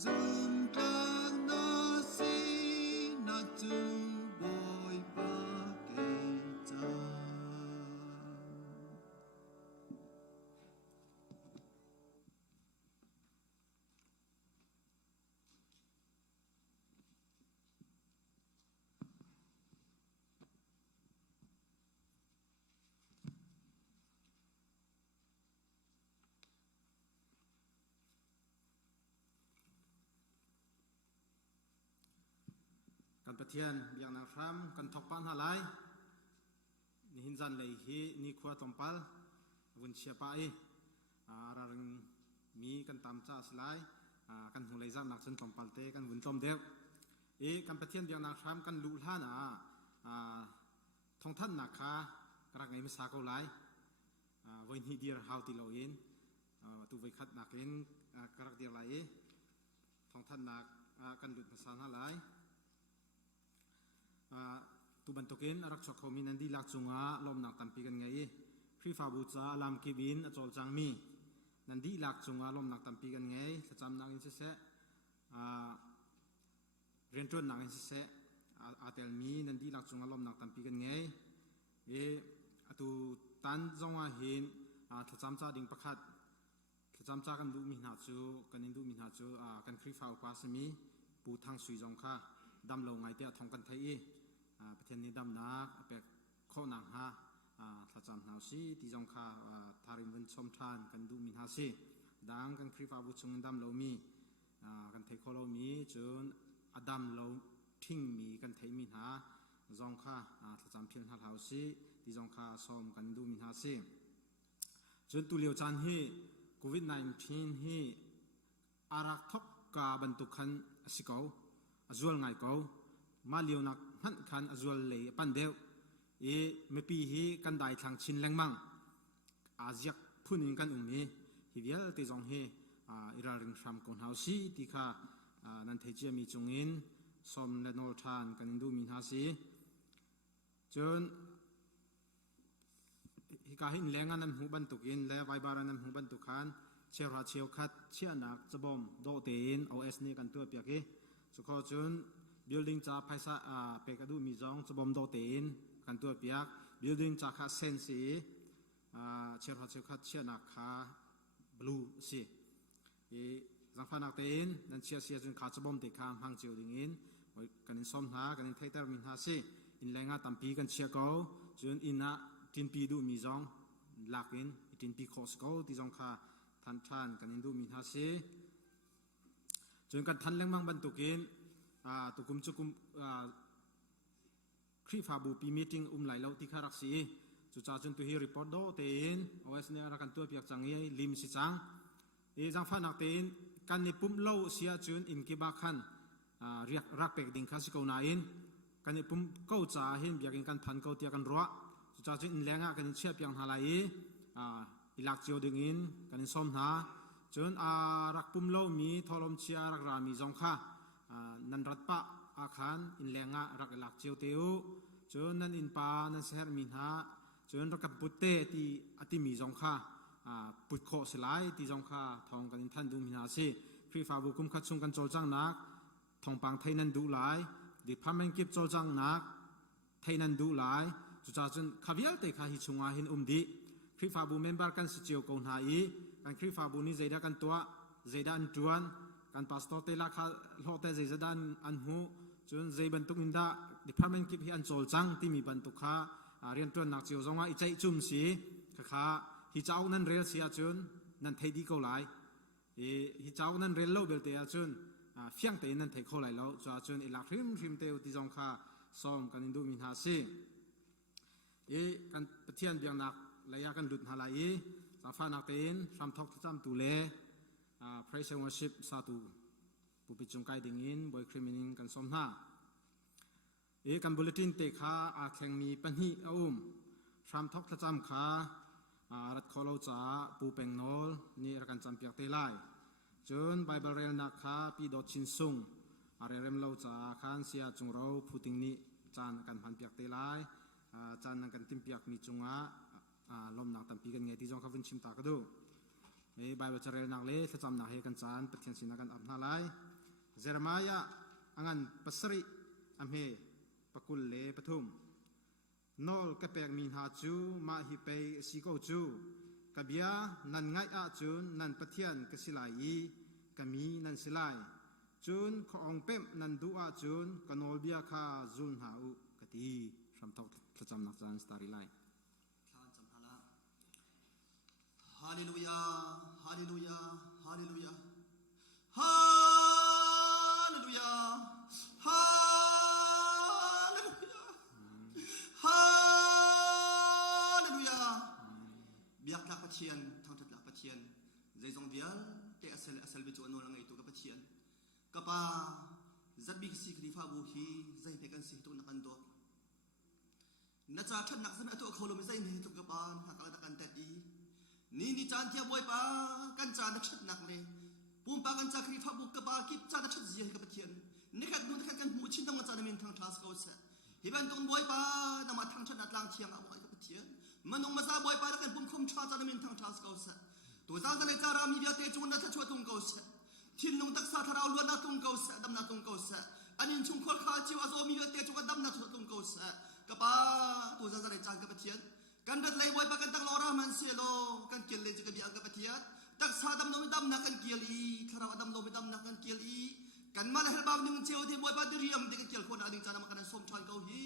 Zum klang na si na tu boy pa kita. Kan petian biang nang ram kan thokpan halai ni hinzan lei hi ni khua tompal bun siapa arang mi kan tamcha slai kan hu lei zam nak chen tompal te kan bun tom deu kan petian biang nang ram kan lu hana thong than na kha krak ngai mi sa ko lai voin hi dir how ti loin tu vai khat nakin krak dir lai thong than nak kan lut pasan halai tu bantukin arak chok khomi nandi lak chunga lom nak tampi kan ngai khri fa bu cha alam ki bin achol chang mi nandi lak chunga lom nak tampi kan ngai sacham nang in se renton nang in se atel mi nandi lak chunga lom nak tampi kan ngai atu tan zonga hin thacham cha ding pakhat thacham cha kan du mi na chu kan in du mi na chu kan khri fa kwa sami pu thang sui jong kha dam lo ngai te thong kan thaiประเทศนี้ดำนักเป็กโคนังฮะถ้าจำหนาวสิที่จงค่าทาริมวันชมทานกันดูมินฮาสิดังกันคริฟาบุชงดำโลมีกันเทโคโลมีจนอดัมโลทิ้งมีกันเทมินฮาจงค่าถ้าจำเพียงหาวสิที่จงค่าสมกันดูมินฮาสิจนตุเลียวจันฮีโควิด-19ฮีอารักทกกาบรรทุกขันสิเกาจวลไงเกามาเลียวนักหันขันอจวลเลยปันเดียวไม่ปีฮีกันได้ทางชินแรงมังอาเซียพูนิงกันมีฮิเดียลที่จงเฮอิราริงฟามคนเฮาซีที่ข้านันเทจีมีจงอินสมเลนอลทานกันดูมินฮาซีจนฮิกาหินแรงนั้นหูบันตุกินและไวบารันนั้นหูบันตุขันเชียวราเชียวคัดเชียนักจะบอมโดเตนโอเอสนี่กันตัวเปียกสุขจนbuilding จะภายใต้เปกดูมีจงจะบอมโดเตนกันตัวเปียก building จะขาเซนสีเชื่อเชื่อขัดเชื่อนักขาบลูสิจังฟันนักเตนนั่นเชื่อจนขาจะบอมเตะข้างห้างเจียวดิ่งอินกันอินสมหากันอินไทเตอร์มินฮาสิอินแรงตั้มปีกันเชื่อเขาจนอินนะทินปีดูมีจงหลักอินทินปีโคสเขาที่จงขาทันกันอินดูมินฮาสิจนกันทันแรงมังบรรทุกินตุกุมจุกุมครีฟาบูปีมีติ้งไหลเล่าที่ขารักสีจุดจ้าจนตัวฮีรีพอร์ตโดเตนโอเอสเนี่ยรักันตัวเปียกจังยี่ลิมสิจังจังฟันนักเตนกันนิปุ่มเล่าเสียจนอินกิบาคันเรียกรักเป็กดิ่งข้าสิเกาหนาอินกันนิปุ่มเก้าจ่าเห็นเบียกอินกันพันเกาเตียกันรัวจุดจ้าจนอินแรงกันนิเชียบยังฮาลายอิลักเจียวดิ่งอินกันนิสมหาจนรักปุ่มเล่ามีทอลมเชียรักรามีจงค่านันรัตปะอาคารอินแรงรักหลักเจียวเตียวจนนันอินปานันเสหมินหาจนรักกับปุตเตที่อติมีจงค่าปุตโคสลายที่จงค่าทองกันอินทันดูมินาสิฟรีฟาบุคุมขัดซุงกันโจจังนักทองปังไทยนันดูหลายดิพามันกิบโจจังนักไทยนันดูหลายจุดจนขวิลเตขาฮิชุงอาหินดีฟรีฟาบุเมมเบอร์กันสิเจียวกงหายกันฟรีฟาบุนี่ใจดักันตัวใจดันจวนการพาสตอร์เตลักโลเตใจจะดันอันหูจนใจบรรทุกอินดาดิพาร์ตเมนต์กิบให้อันโจลจังที่มีบรรทุกข้าเรียนตัวนักเจียวจงว่าอิใจจุ่มสีข้าฮิจ้านั้นเรียลเสียจนนั้นเทดีเขาไหลฮิจ้านั้นเรียลโลเบลเตียจนเฟียงเตนั้นเทเขาไหลแล้วจนอิลักริมเตียวที่จงข้าซ้อมกันอินดูมินฮาซีกันเทียนเบียงนักระยะกันดุดฮาลายสาฟานักเตนรำทอกจำตุเล่ praise and worship สาธุผู้พิจงใจดิ่งอินบอยคริมินินกันสมหน้ากันบุลตินเตขาแข่งมีปัญหาอุ้มรำทอกจำขารัดคอเราจ่าปูเป็งโนลนี่รักันจำเปียกเตไลจนไบเบิลเรลนักขาปีดอชินซุงเรมเราจ่าขันเสียจงเราผู้ติงนี้จานกันพันเปียกเตไลจานนังกันติมเปียกมีจงลมนักตั้มปีกันไงที่จงข้าวินชิมตากระดูไบเบิลเรลนักเล่ถ้าจำนักเฮกันจานประเทศสินากันอับนาไล Jeremiah angan pasri amhe pakul le pathum nol kapek min ha chu ma hi pe siko chu kabia nan ngai a chun nan pathian kasilai kami nan silai chun khong pem nan du a chun kanol bia kha zun ha u kati sam thok thacham nak chan stari lai Hallelujah, hallelujah, hallelujah, hallelujah, hallelujah, hallelujah. Biak lak pacian, thang tat lak pacian. Zai zong bial, te asal bitu anu lang itu kapacian. Kapa Zarhpi si krifa buhi, zai te kan si itu nakan dot. Naca chat nak sana tu akolom zai ni tu kapan, hakal nakan tadi. Ni chan tia boy pa kan chan nak chat nak le Pumh pa kan cakri fa buk ka pa kip chan nak chat zia ka pathian ni kat nu kan mu chin tang chan min thang thas ko sa hiban tong boy pa na ma thang chat nak lang chiang a boy ka pathian manong ma sa boy pa kan pum khom cha chan min thang thas ko sa to za za le cha ra mi bia te chung na cha chwa tung ko sa thin nong tak sa tharau lu na tung ko sa dam na tung ko sa anin chung khol kha chi wa zo mi bia te chung dam na tung ko sa ka pa to za za le chan ka pathian kan dat lay boy pa kan tang lora man selo kan kiel le jiga biang ka patiat tak sa dam no dam na kan kiel i thara adam no dam na kan kiel i kan mal her baw ning cheu di boy pa diriam de kiel khon ading chana makanan som chan kau hi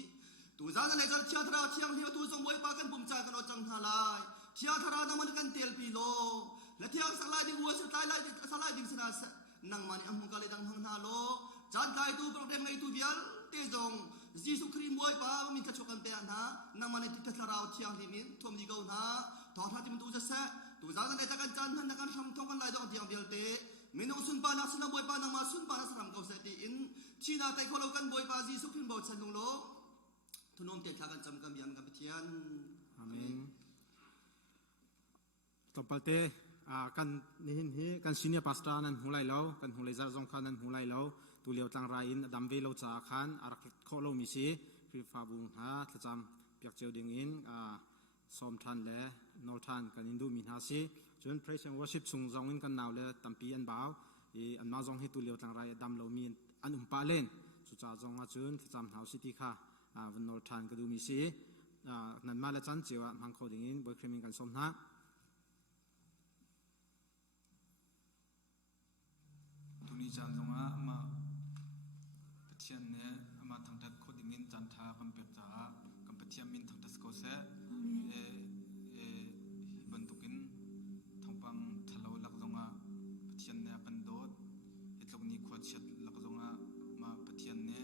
tu za na le jar chia thara chiang li tu song boy pa kan bum cha kan o chang halai chia thara na man kan tel pi lo la thiang sang lai ding wo sa tai lai sa lai ding sana nang mani am ka le dang hang na lo chan kai tu problem ngai tu bial te jong Jesus Christ boy pa min ka chokan pe na nang mane tik ta rao chiang li min thom li go na tho tha tim tu ja sa tu za na ta kan chan han na kan sam thong kan lai dong diang bial te minong sun pa na suna boy pa na ma sun pa na saram ko sa ti in china tai ko lo kan boy pa Jesus Christ bo chan lo thunom te tha kan cham kam biam kam chian amen topalte kan nihin hi kan senior pastor nan hulai lo kan hulai za jong khan nan hulai lo tu liao tang ra in dam ve lo cha khan arak kho lo mi si fi fa bung ha thacham piak cheu ding in som than le nol than kan indu min ha si chun praise and worship chung jong in kan naw le tampi an baw e an ma jong hi tu liao tang ra dam lo min an pa len chu cha jong a chun thacham hau si ti kha van nol than ka du mi si nan ma la chan chewa mang kho ding in boy kremin kan som na tuni chan zonga ama pathian ne ama thangtat khodingin chan tha kampek cha kam pathian min thangtas ko se e bantukin thongpang thalo lak zonga pathian ne kan dot hitlok ni khot chat lak zonga ma pathian ne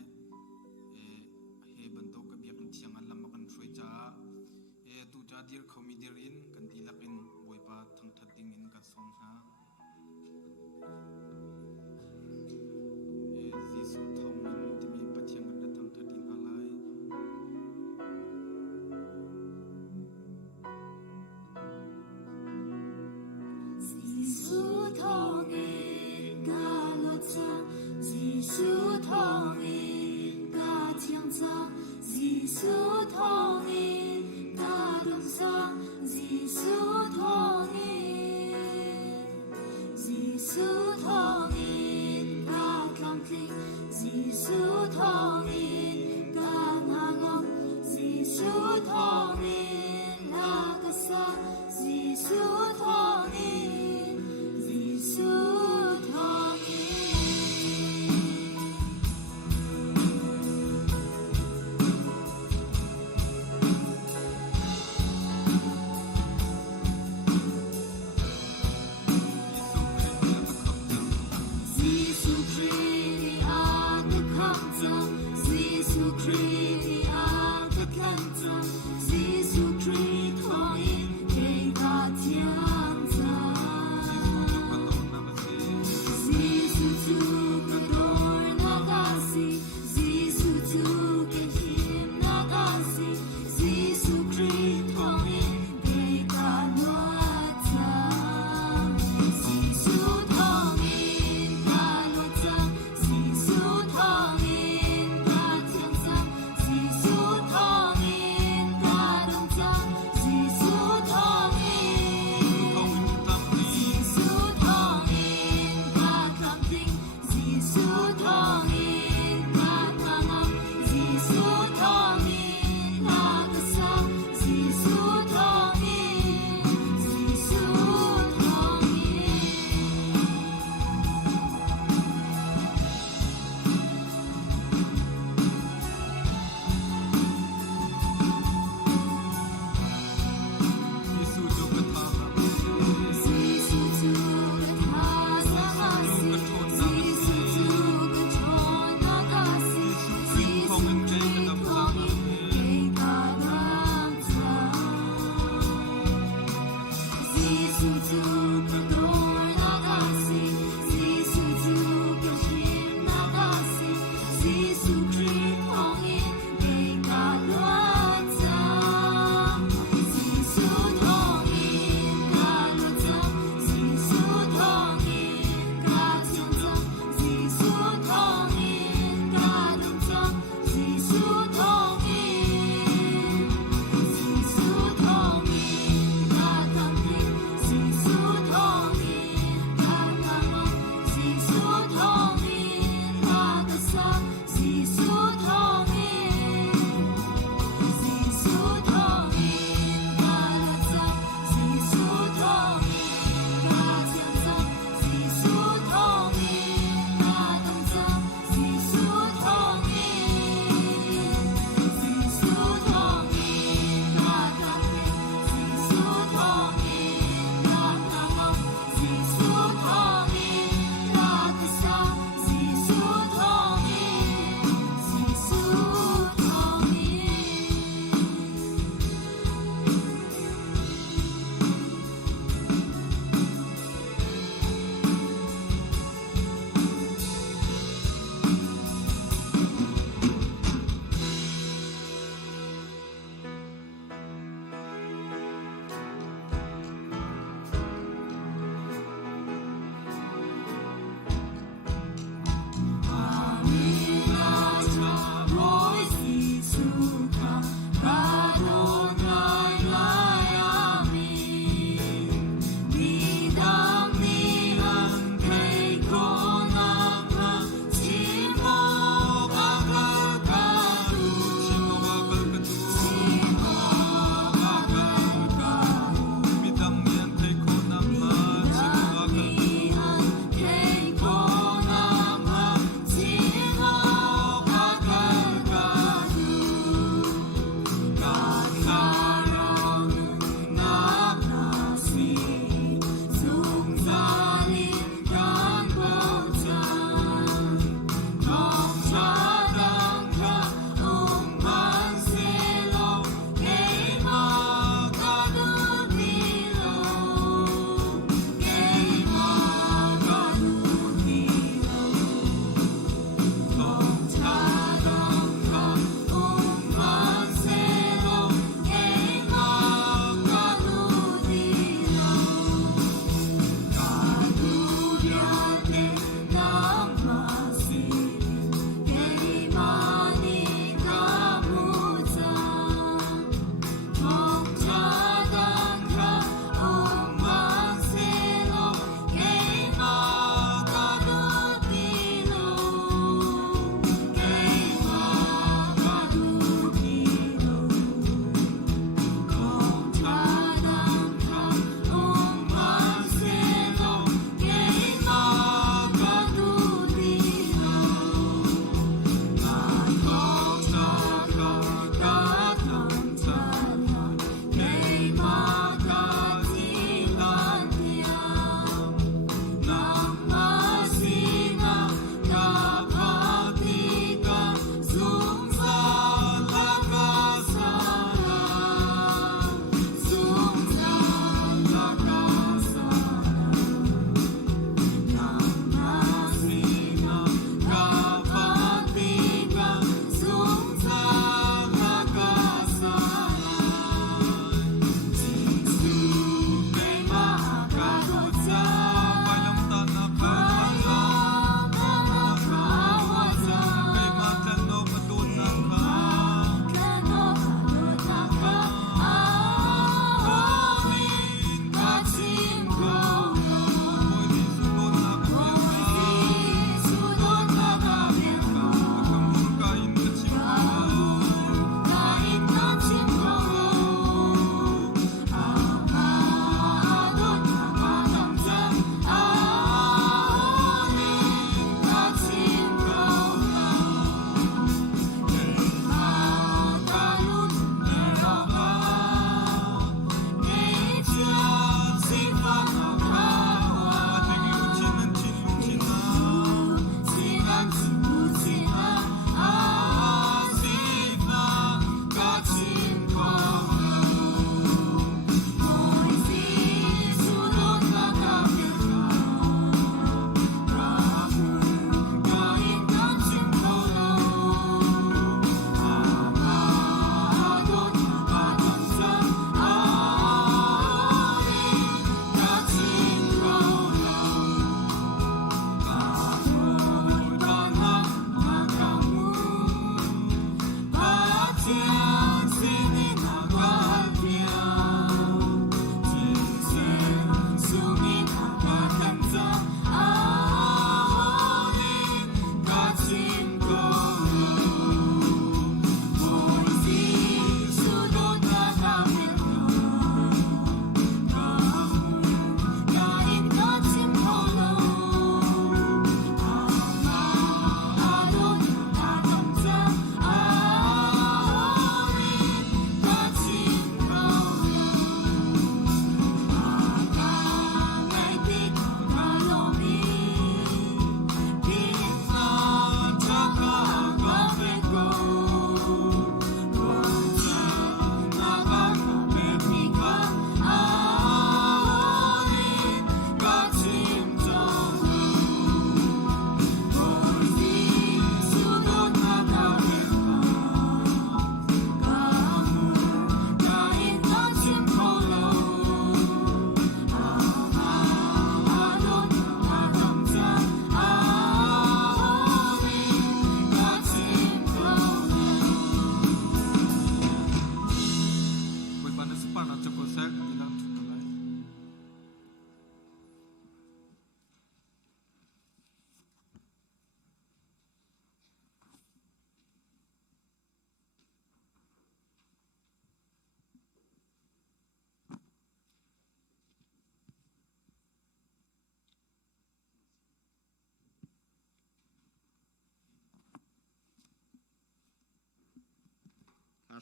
he bantok ka biak thiang alam kan throi cha tu cha dir khomi dir in kan dilakin boipa thangthat ding in ka som ha Jesus thong min timi pathian kan thangthat din alai Jesus thong in ga lo cha Jesus thong in ga chiang cha Jesus thong in ga dong sa Jesus thong in Jesus thong in ga klang kling Jesus thong in ga na ngam Jesus thong in la ka sa Jesus thong in Jesus thong in Jesus Christ ang kakanta Jesus Christ ang kakanta Jesus Christ thong in kay ka tiang cha Jesus tu kador na kasi Jesus tu kihim na kasi Jesus Christ thong in kay ka nuata Jesus thong in ka nuata Jesus thong in ka tiang sa Jesus thong in ka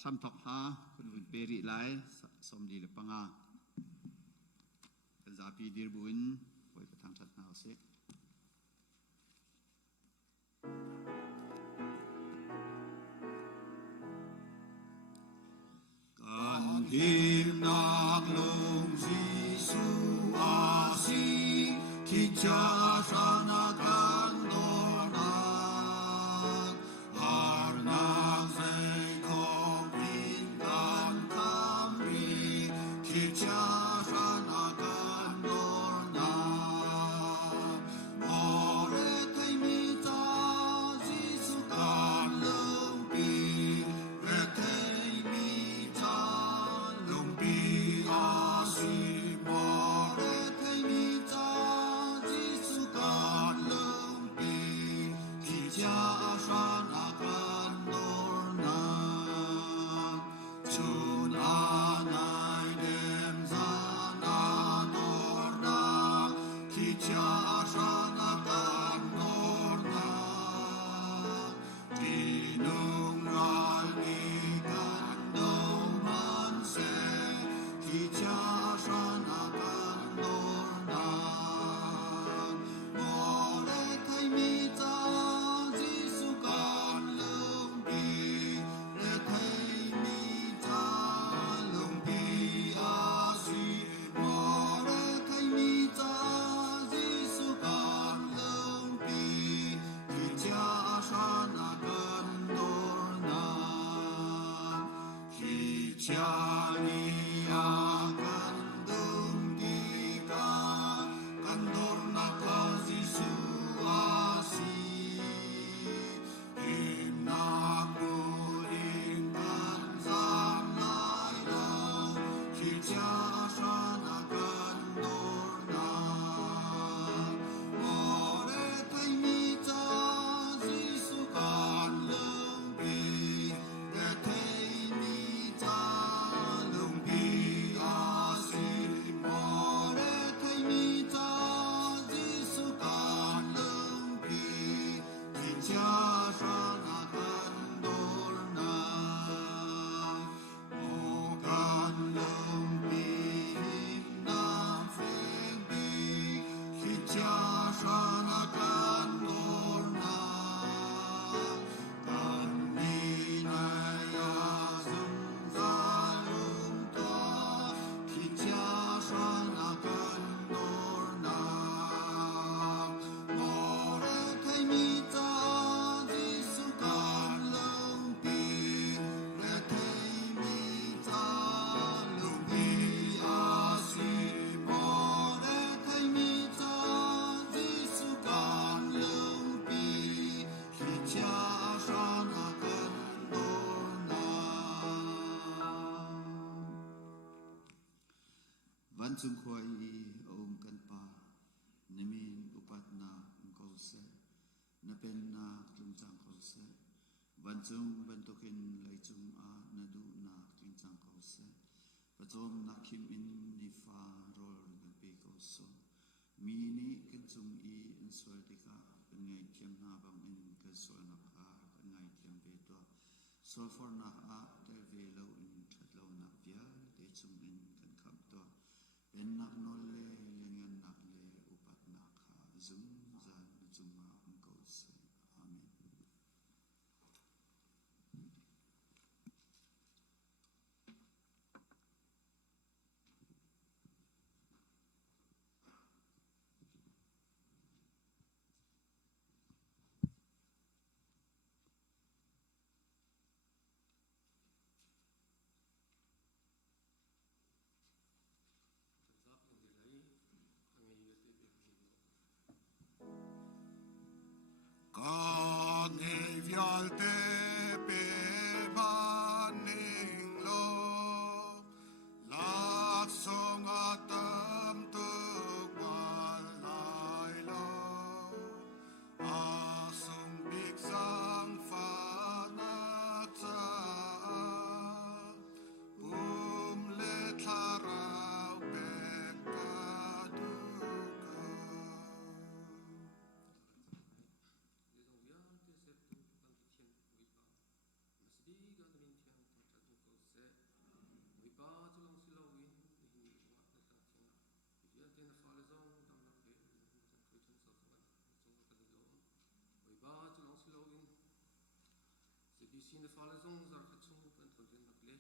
sam thok ha kun un peri lai som di le panga Zarhpi dir buin poi patang that na se kan him nak long Giêsu asi khi cha sana kan dornak har nak sei kong in kan kamri khi cha sana kan dornak more thai mi ta Giêsu kan lung pi re thai mi ta lung pi asi more thai mi ta Giêsu kan lung pi khi cha sana kan dornak chun anai dem sana dornak khi cha sana kan dornak tinung ral ni kan dong man se khi cha sana kan dornak more thai mi ta Giêsu kan lung pi re thai mi ta lung pi asi more thai mi ta Giêsu kan lung pi khi cha sana kan dornak khi cha ni a kan dung ti ka kan dornak ka Giêsu asi in nak mu in kan zam lai đâu khi cha sana kan dornak more thai mi ta Giêsu kan lung pi re thai mi ta lung pi asi more thai mi ta Giêsu kan lung pi khi cha sana kan dornak o kan lung pi him nam pheng pi khi cha sana kan dornak kan ni nai a zum za lung toa khi cha sana kan dornak more thai mi ta Giêsu kan lung pi re thai mi ta lung pi asi more thai mi ta Giêsu kan lung pi khi cha sana kan dornak van chung khoi om kan pa nimin upat na ko se na pen na tlung chang ko se van chung ban tokin lai chung a na du na tlung chang ko se pachom na kim in ni fa rol na pe ko so mi ni kan chung i in sol te ka kan ngai thiam na bang in ka sol na ka kan ngai thiam pe to sol for na a te ve lo in that lo na pia te chung in kan kham to pen nak no le lengan nak le upat na kha zum za na chung ma ang ko se amen sin the fala zong Zarhpi chung kan thol nak le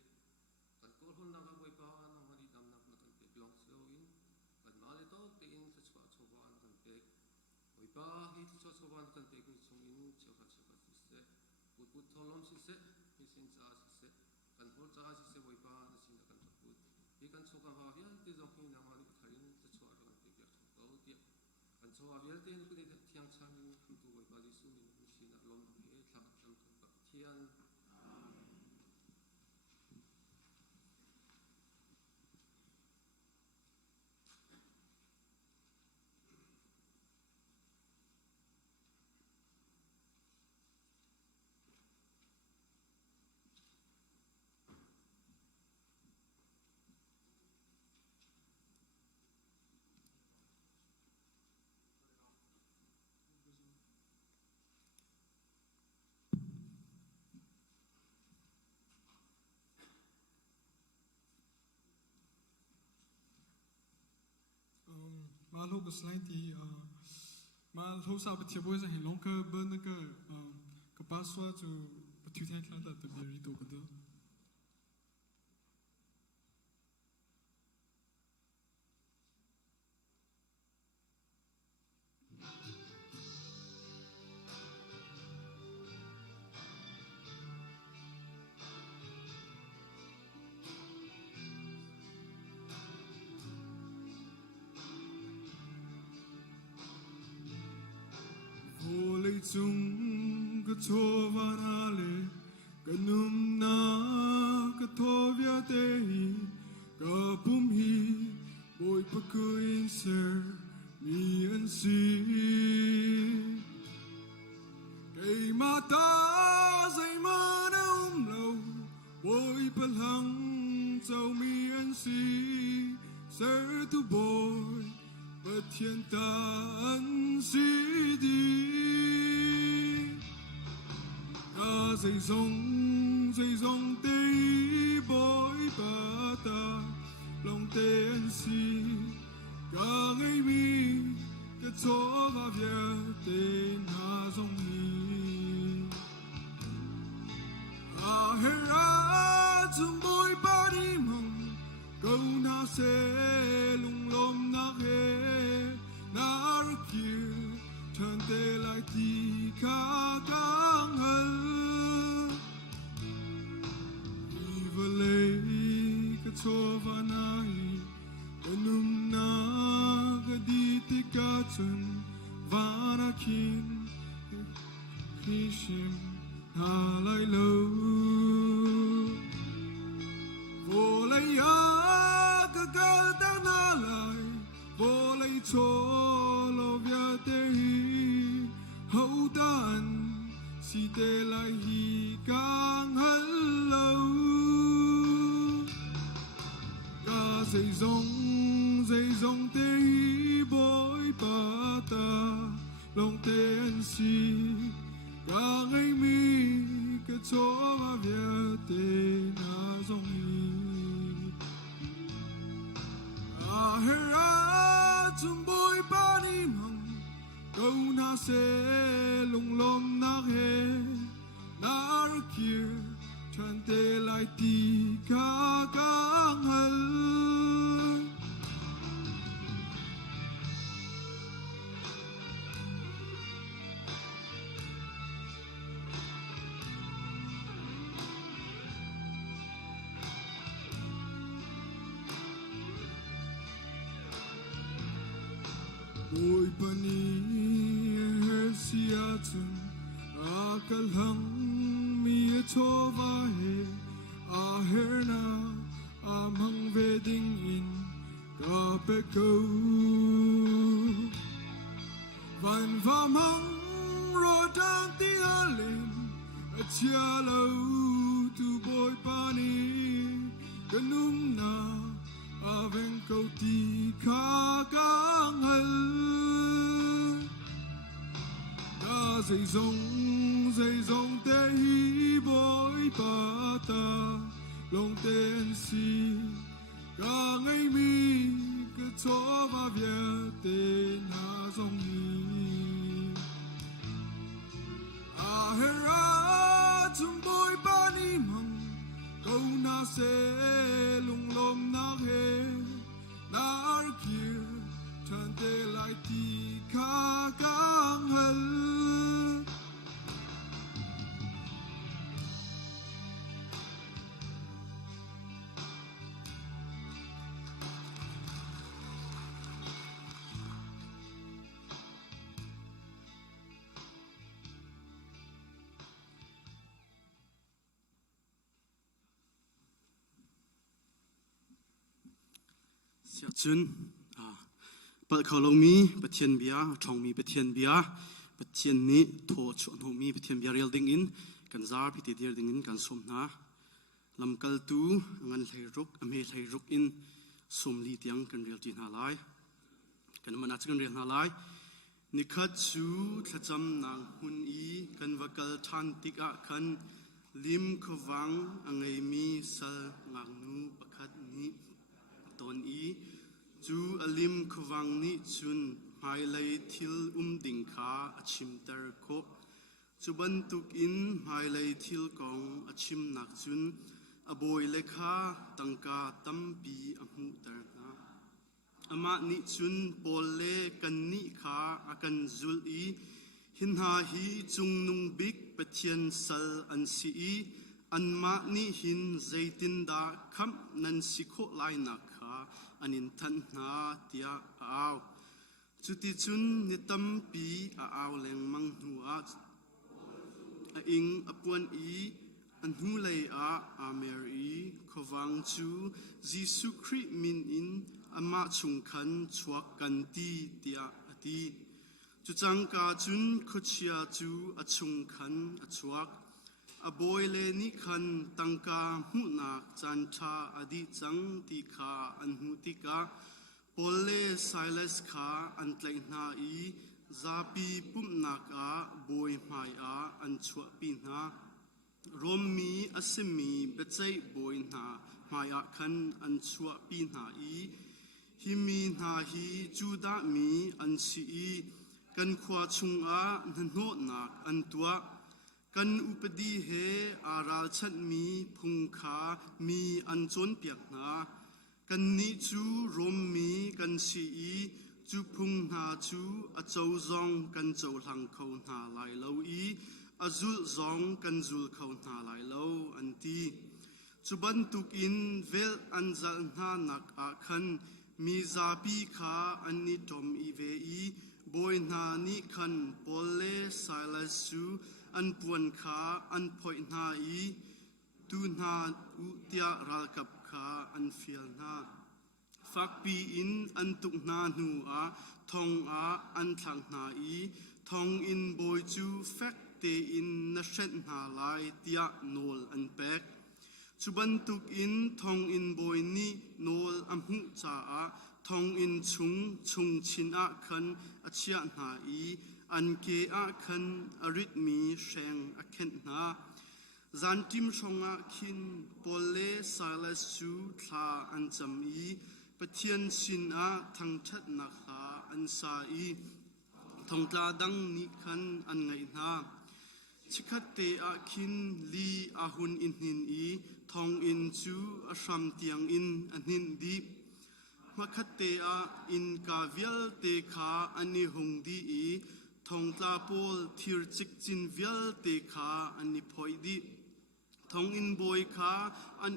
kan kol hon na wai pa na mari dam nak na kan pek long so in kan ma le to te in ta chwa chowa an kan pek wai pa hi ta chowa an kan pek ni chung in chowa si se put tholom si se hi sin cha si se kan hol cha si se wai pa na sin kan put hi kan chowa ha hian ti zong hi na mari tharin ta chwa kan pek ya ko ti kan chowa vial te ni thiang chang ni khu tu wai pa ji su ni sin na lom he thak tam ka thian mà lúc cái slide thì mà lúc sau bị thiệp bôi ra hình long cơ bên cái password cho bắt thiếu thanh khăn đặt từ biệt đi cái đó chung cái thua vana lệ cái num na cái thua vía tê hi cái Pumh hi bồi bạc in ser mi an si cái mata dây mơ na lâu bồi bạc hăng châu mi an si ser tu bồi bạc thiên tan si đi dây dòng tê bối bà ta lòng tê anh si cả ngày mi cái chỗ và việc tên hà dòng mi hera chung bối bà đi mong câu na sẽ lung lom na he na kia chân tê lại thì khá căng hơn cho vanai kanum na gaditi katun vanakin hishim halai lo volay kagada nalai volay cholo vyatehi haudan si te lai hi kang hello dây dòng tê bối bà ta lòng tê anh si cả ngày mi cái chỗ mà việc tê na dòng mi hera chung bối bà đi mong câu na sẽ lung lom na he na kia chân tê lại tì cả căng hân ôi pani hersiatun akalhang mi cho va he herna amhang veding in kapeko van vamang rodang tialin chialo tu boy pani kanum na aven câu ti kha gang hal da dây dòng tê hi bối bà ta lòng tên si cả ngày mi cứ cho và việc tên hà dòng mi hera chung bối câu na se lung lom na he na ar kia chan te lai ti kha kang hal Sia chun pal khalong mi pathian bia thong mi pathian bia pathian ni tho chu no mi pathian bia real ding in kan Zarhpi ti dir ding in kan som na lam kal tu ngan thlai ruk ame thlai ruk in som li tiang kan real ti na lai kan mana chu kan real na lai ni khat chu thacham nang hun i kan vakal than tik a khan lim khowang angai mi sal ngang nu pakhat ni ton i chu alim khowang ni chun mai lei thil ding kha achim tar kho chuban tuk in mai lei thil kong achim nak chun aboi lekha tangka tampi amu tar na ama ni chun pol le kan ni kha akan zul i hin ha hi chung nung big pathian sal an si i anma ni hin zaitin da kham nan sikho lai na kha anin than na tia aw chuti chun ni tampi a aw leng mang hua a ing apuan i an hu lei a amer i khowang chu Jesu Christ min in ama chung khan chuak kan ti tia ati chu changka chun khuchia chu achung khan achuak a boy le ni khan tangka Hmannak chan tha adi chang ti kha an hu ti ka polle silas kha an tlai na i Zarhpi Pumhnak a boy mai a an chua pi na rom mi asemi bechai boy na mai a khan an chua pi na i himi na hi juda mi an si i kan khwa chung a nanho nak an tua kan upadi he aral chat mi phung kha mi an chon piak na kan ni chu rom mi kan si i chu phung na chu a chau zong kan chau hlang kho na lai lo i azul zong kan zul kho na lai lo an ti chuban tuk in vel an zal na nak a khan mi Zarhpi kha an ni tom i ve i boy na ni khan polle silas chu an puan kha an phoi na i tu na u tia ral kap kha an fial na fak pi in an tuk na nu a thong a an thlang na i thong in boy chu fak te in na shet na lai tia nol an pek chuban tuk in thong in boy ni nol am hu cha a thong in chung chin a khan achia na i an ke a khan arit mi sheng a khen na zan tim shonga khin polle silas chu tha an cham i pathian sin a thang that na kha an sa i thong tla dang ni khan an ngai na chikhat te a khin li a hun in hin i thong in chu a sham tiang in an hin di makhat te a in ka vial te kha ani hung di i thong tla pol thir chik chin vial te kha ani phoi di thong in boy kha an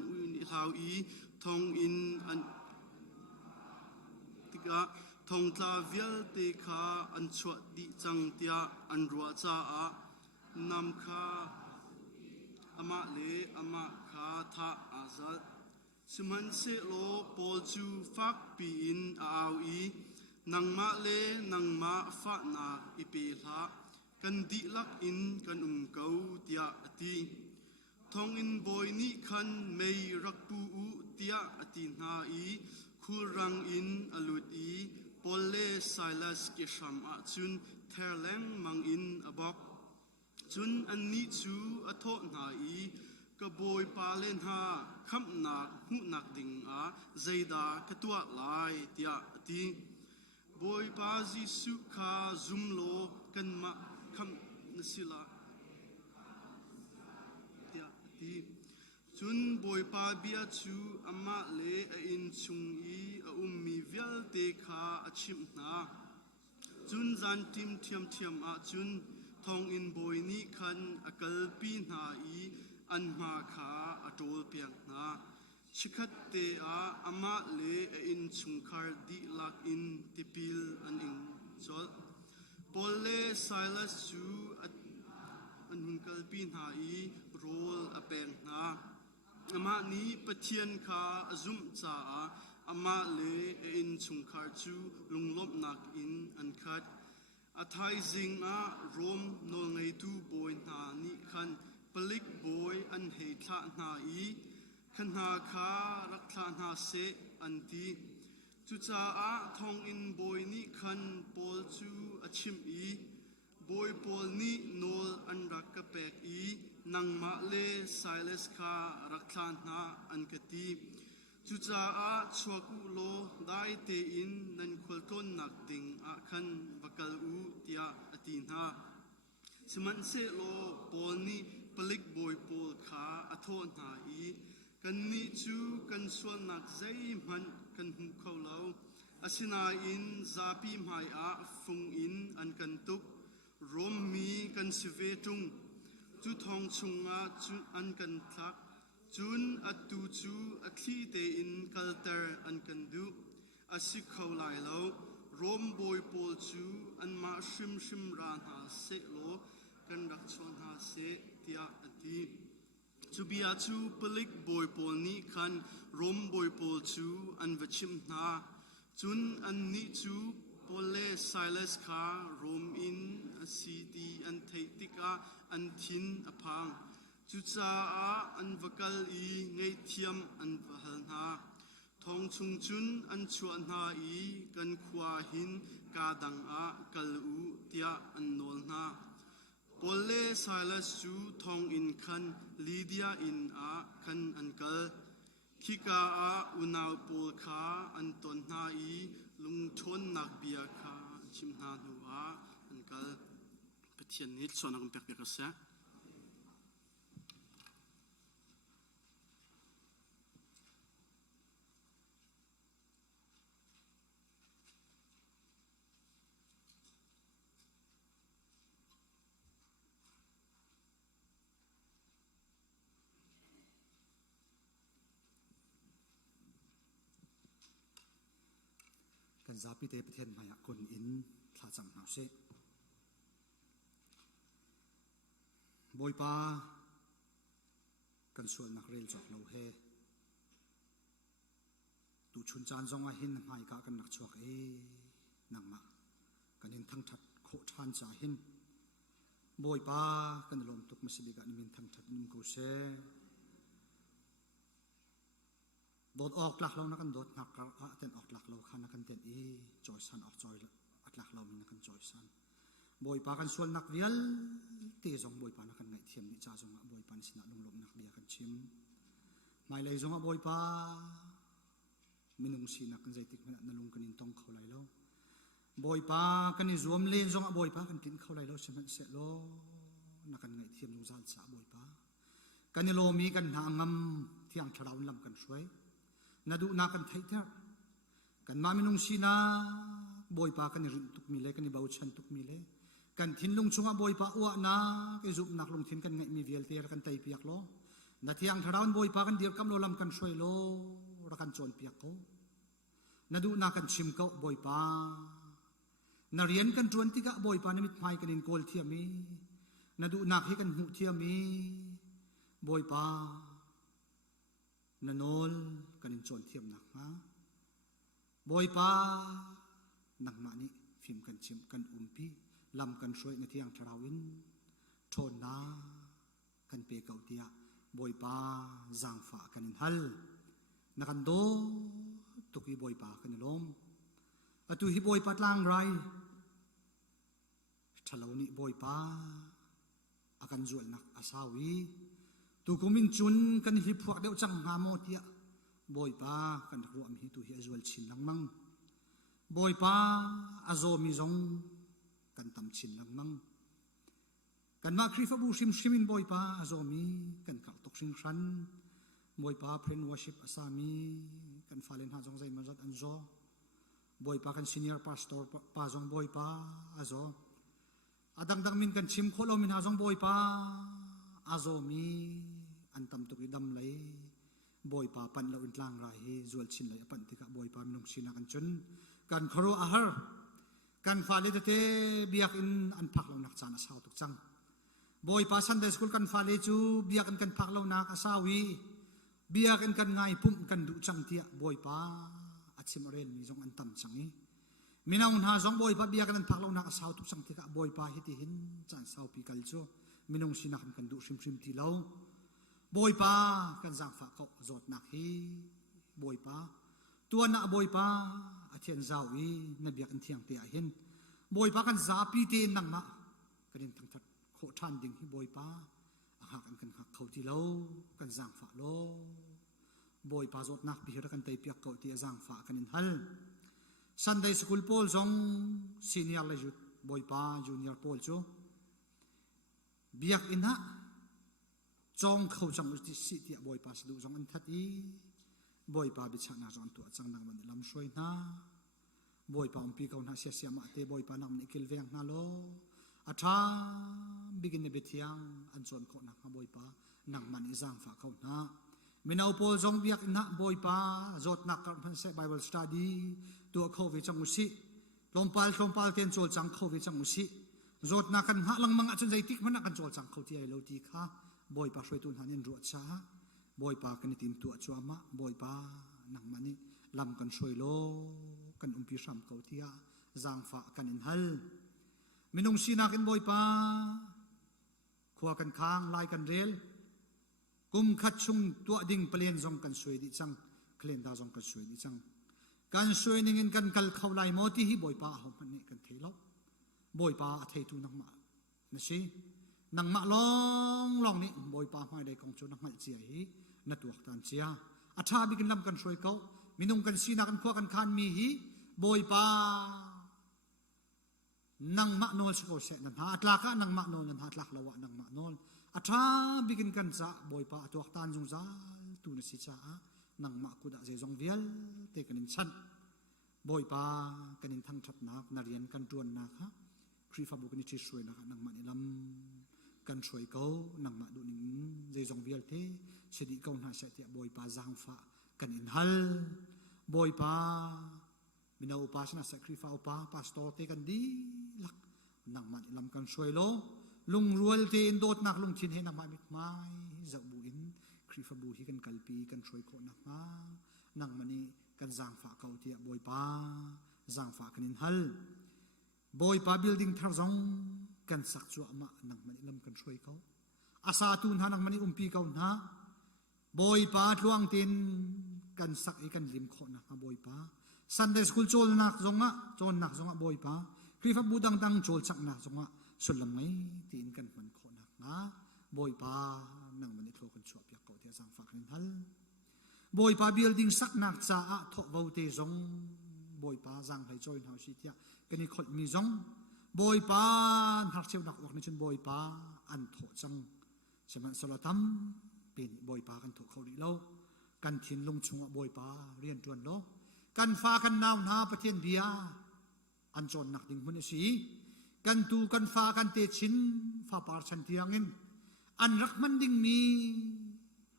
hlau i thong in an tika thong tla vial te kha an chua di chang tia an ruwa cha a nam kha ama le ama kha tha azal suman se lo pol chu fak pi in aw i nangma le nangma fa na ipe la kan di lak in kan kau tia ati thong in boy ni khan mei rak pu u tia ati na i khul rang in alut i polle silas ke sham a chun therleng mang in abok chun an ni chu atho na i ka boy pa len ha kham na hu nak ding a zaida ka tua lai tia ati boy pa Jesu kha zum lo kan ma kham nasila tia ati จุนบอยปาเบียจูอามาเลอินชุงอีมีเวลเตคาชิมนาจุนจันทิมเทียมเทียมจุนทองอินบอยนี้คันกัลปีนาอีอันมาขาโจลเปียงนาชิคัดเตอามาเลอินชุงคาร์ดีลักอินติปิลอันอิงจอลปอลเลไซลัสจูอันหุนกัลปีนาอีโรลอเปงนาอามานี้ปะเทียนขาซุมจ่าอามาเลอินชุงคาร์จูลุงลบนักอินอันคัดอาไทยจิงรวมโนไงตูบอยนานี้คันปลิกบอยอันเหตุนาอีขันหาขารักษานาเสอันทีจุจ่าทองอินบอยนี้คันปอลจูอชิมอีบอยปอลนี้โนลอันรักกะเปกอีนังมาเลไซเลสขารักษานาอันกตีจุจ่าชวกุโลได้เตอินนันควลต้นนักดิงคันวักลอูเตียอตินาสมันเซโลปอลนี้ปลิกบอยปอลขาอโทนาอีกันนี้จูกันส่วนนักใจมันกันหูเขาเล่าอาศินาอินซาปีหมายฟงอินอันกันตุกรวมมีกันสิเวตุงจุทองชุงจุอันกันทักจุนอัตูจูอัคลีเตอินกัลเตอร์อันกันดูอาศิเขาไล่เล่ารวมบอยปอลจูอันมาชิมรานาเสโลกันรักชวนหาเสเตียอดีจูบิอาจูปลิกบอยปอลนี้คันรวมบอยปอลจูอันวชิมนาจุนอันนี้จูปอลเลไซเลสคารวมอินซีตีอันเทติกาอันทินอพังจุจ่าอันวกัลอีไงเทียมอันวะฮัลนาทองชุงจุนอันชวนนาอีกันขวาหินกาดังกัลอูเตียอันโนลนาปอลเลไซลัสจูทองอินคันลีเดียอินคันอันกัลคิกาอุนาวปอลคาอันตนนาอีลุงชนนักเบียคาชิมนาดูอันกัลปะเทียนนิดส่วนนักเปียกกระเซกันซาพิเตประเทศมายากลอินท่าจังหนาวเสบอยปากันส่วนนักเรียนจอกเราเฮตูชุนจานจงหินหายกะกันนักชวกนังมากันหินทั้งทัดโคทานจ่าหินบอยปากันลมตุกมาสิบิกันมินทั้งทัดนิมกูเซโดดออกหลักเรานักันโดดหนักเต้นออกหลักเราขันนักันเต้นจอยสันออกจอยอัดหลักเรามีนักันจอยสันบอยปากันส่วนนักเวียลตีจงบอยปานักันไงเทียมนิจ่าจงบอยปานิสนาลงลมนักเบียกันชิมไม่เลยจงบอยปามินุงสีนักกันใจติกมันนั่งลงกันอินตองเขาไหลแล้วบอยปากันอิรวมเล่นจงบอยปากันกินเขาไหลแล้วใช่ไหมเสร็จแล้วนักกันไงเทียมลงจานสาบอยปากันอิโลมีกันหางมที่อังชราวลำกันช่วยนาดูนักันไทยเถอะกันมามินุงสีนาบอยปากันรินตุกมีเลกันอิบาวชันตุกมีเลกันทิ้งลงชงบอยปาอ้วนาก็จุบนักลงทิ้งกันไงมีเวลเตียกันไตเปียกโลนาที่อังชราวบอยปากันเดียวกับโลลำกันช่วยโลรักันจวนเปียกเขานาดูนักันชิมเขาบอยปานาเรียนกันจวนที่กะบอยปานิมิตไมกันอินโกลเทียมีนาดูนักให้กันหูเทียมีบอยปานนอลกันจนเทียมหนักนะบอยปาหนักมานี่ฟิมกันชิมกันปีลำกันช่วยในที่อังชราวินโทนนากันเปเกาเตียบอยปาจางฝากันฮัลนักันโดตุกีบอยปากันลมอตุฮิบอยปัดล่างไรทะเลานี่บอยปาอากันจวนนักอาสาวีตูกุมินจุนกันฮิพวกเดียวจังหาโมเตียบอยปากันรวมฮิตูฮิจวลชินลังมังบอยปาอาโซมิจงกันตำชินลังมังกันมาคริฟบูชิมินบอยปาอาโซมีกันขับตกชิงชัน บอยป้าเพรนวอชิปอาสามีกันฟาเลนหาจงใจมันจัดอันโจบอยป้ากันซีเนียร์พาสตอร์ป้าจงบอยป้าอาโจดังมินกันชิมโคลมินหาจงบอยป้าอาโจมีอันตำตุกิดำเลยบอยป้าปันเราอินทางไรจวลชินเลยปันติกะบอยป้านงชินากันจนกันคารุอาหารกันฟาเลตเตเบียกอินอันพักเราหนักจานอาสาวตุกจังบอยป้าซันเดย์สคูลกันฟาเลจูเบียกอินกันพักเราหนักอาสาวีเบียกันกันไงพุ่มกันดูจังเทียบอยป้าอัดซิมเรนมีจงอันต่ำจังนี้มีนาอุนหาจงบอยป้าเบียกันพักเรานักสาวทุกจังเทียบอยป้าฮิติหินจันสาวปีกัลโจมีนงสินักกันดูชิมทีเราบอยป้ากันจังฝากเขาจดนักฮีบอยป้าตัวนักบอยป้าอาเทียนเจ้าวีนเบียกันเทียงเตียหินบอยป้ากันซาปีเตนนังมะกันยินทั้งทัดโคทันดิ่งที่บอยป้าหากกันหักเขาที่เรากันจางฝาโลบอยพาจดนักพิจารณากันเตยเปียกเขาที่จางฝากันอินฮัลซันเดย์สคูลโพลจงซีเนียร์เลยจุดบอยพาจูเนียร์โพลจูเบียกอินฮะจงเขาจังอุติสิที่บอยพาสดูจงอันทัดอีบอยพาบิชานาจงตัวจังนังมันลำช่วยนะบอยพาอุปีเขาหน้าเสียมาเตบอยพานังมันอิคิลเวียงนาโลอาชาบิกินเบทียงอันส่วนคนนักบอยป้านังมันอิจางฝากเขาหน้าไม่เอาโพลจงเบียกนักบอยป้าจดนักการพันเซไบเบิลสตัดดี้ตัวโควิดจังมุสิลมพัลเทียนโจลจังโควิดจังมุสิจดนักกันหาลังมังจนใจติ๊กมันนักกันโจลจังเขาที่ไอโลตีข้าบอยป้าช่วยตุนหันยันรัวช้าบอยป้ากันติมตัวชัวมะบอยป้านังมันนี่ลำกันช่วยโลกันพิชามเขาที่จางฝากกันอินฮัลมินงสีนักอินบอยป้าขวากันค้างไล่กันเรลกุมขัดชุงตัวดิ่งเปลี่ยนจงกันสวยดิจังเคลื่อนดาจงกันสวยดิจังกันสวยนิ่งกันกัลเขาไล่โมที่บอยป้าเขามันเนี่ยกันเทลบอยป้าเทตุนักมานะสินังมาลองนี่บอยป้าไม่ได้คงชนักมาเจียฮีนัดตัวกันเจียอาชาบิกันลำกันสวยเขามินงกันสีนักกันขวากันคานมีฮีบอยป้านังมะโนลสโกเซนันหาอัตลากะนังมะโนลนันหาอัตลักละวะนังมะโนลอัตราบิกินกันจ้าบอยป้าตัวตันจงจ้าตูนสิจ้านังมะกุดะเจจงเวียลเตกันินชันบอยป้ากันินทั้งทัดนักนาเรียนกันจวนนักฮะครีฟาบุกนิชิสวยนักนังมะนิลำกันสวยเขานังมะดูนิงเจจงเวียลเตเสดิเขาหน้าเสตีบอยป้าจางฟ้ากันอินฮัลบอยป้ามินาอุปาสนาสักครีฟ้าอุปาพาสตอร์เตกันดีลักนังมันลำกันช่วยโลลุงรวยเตนโดดนักลุงชินให้นักมามิดไม้จะบุอินครีฟ้าบุฮีกันกัลปีกันช่วยคนนักมานังมันนี่กันจางฝาเขาเทียบอยป้าจางฝากันอินฮัลบอยป้าบิลดิ้งทาร์ซงกันสักจัวมานังมันลำกันช่วยเขาอาซาตูนหานังมันนี่ปีเขาหน้าบอยป้าลวงเต็นกันสักอีกันริมโคนักบอยป้าซันเดย์สคูลโจลนักจงะบอยป้าครีฟับบูดังโจลสักนักจงะสุดลำไงตีนกันมันโคนักนะบอยป้านังมันนี่โคกันชัวเปียกเขาที่สังฝักนินฮัลบอยป้าบิลดิ้งสักนักจ้าทบาวเตจงบอยป้าจังให้จอยเฮาสิเทียกันนี่คนมีจงบอยป้าหักเชียวนักออกนี่จนบอยป้าอันโถจังใช่ไหมสลัดตั้มเป็นบอยป้ากันโถเขาดีแล้วกันทิ้งลงชงบอยป้าเรียนจวนโลกันฟ้ากันนาวนาประเทศเบียอันจนนักดิ่งมันสีกันตูกันฟ้ากันเตชินฟ้าปาร์ชันเทียงเงินอันรักมันดิ่งมี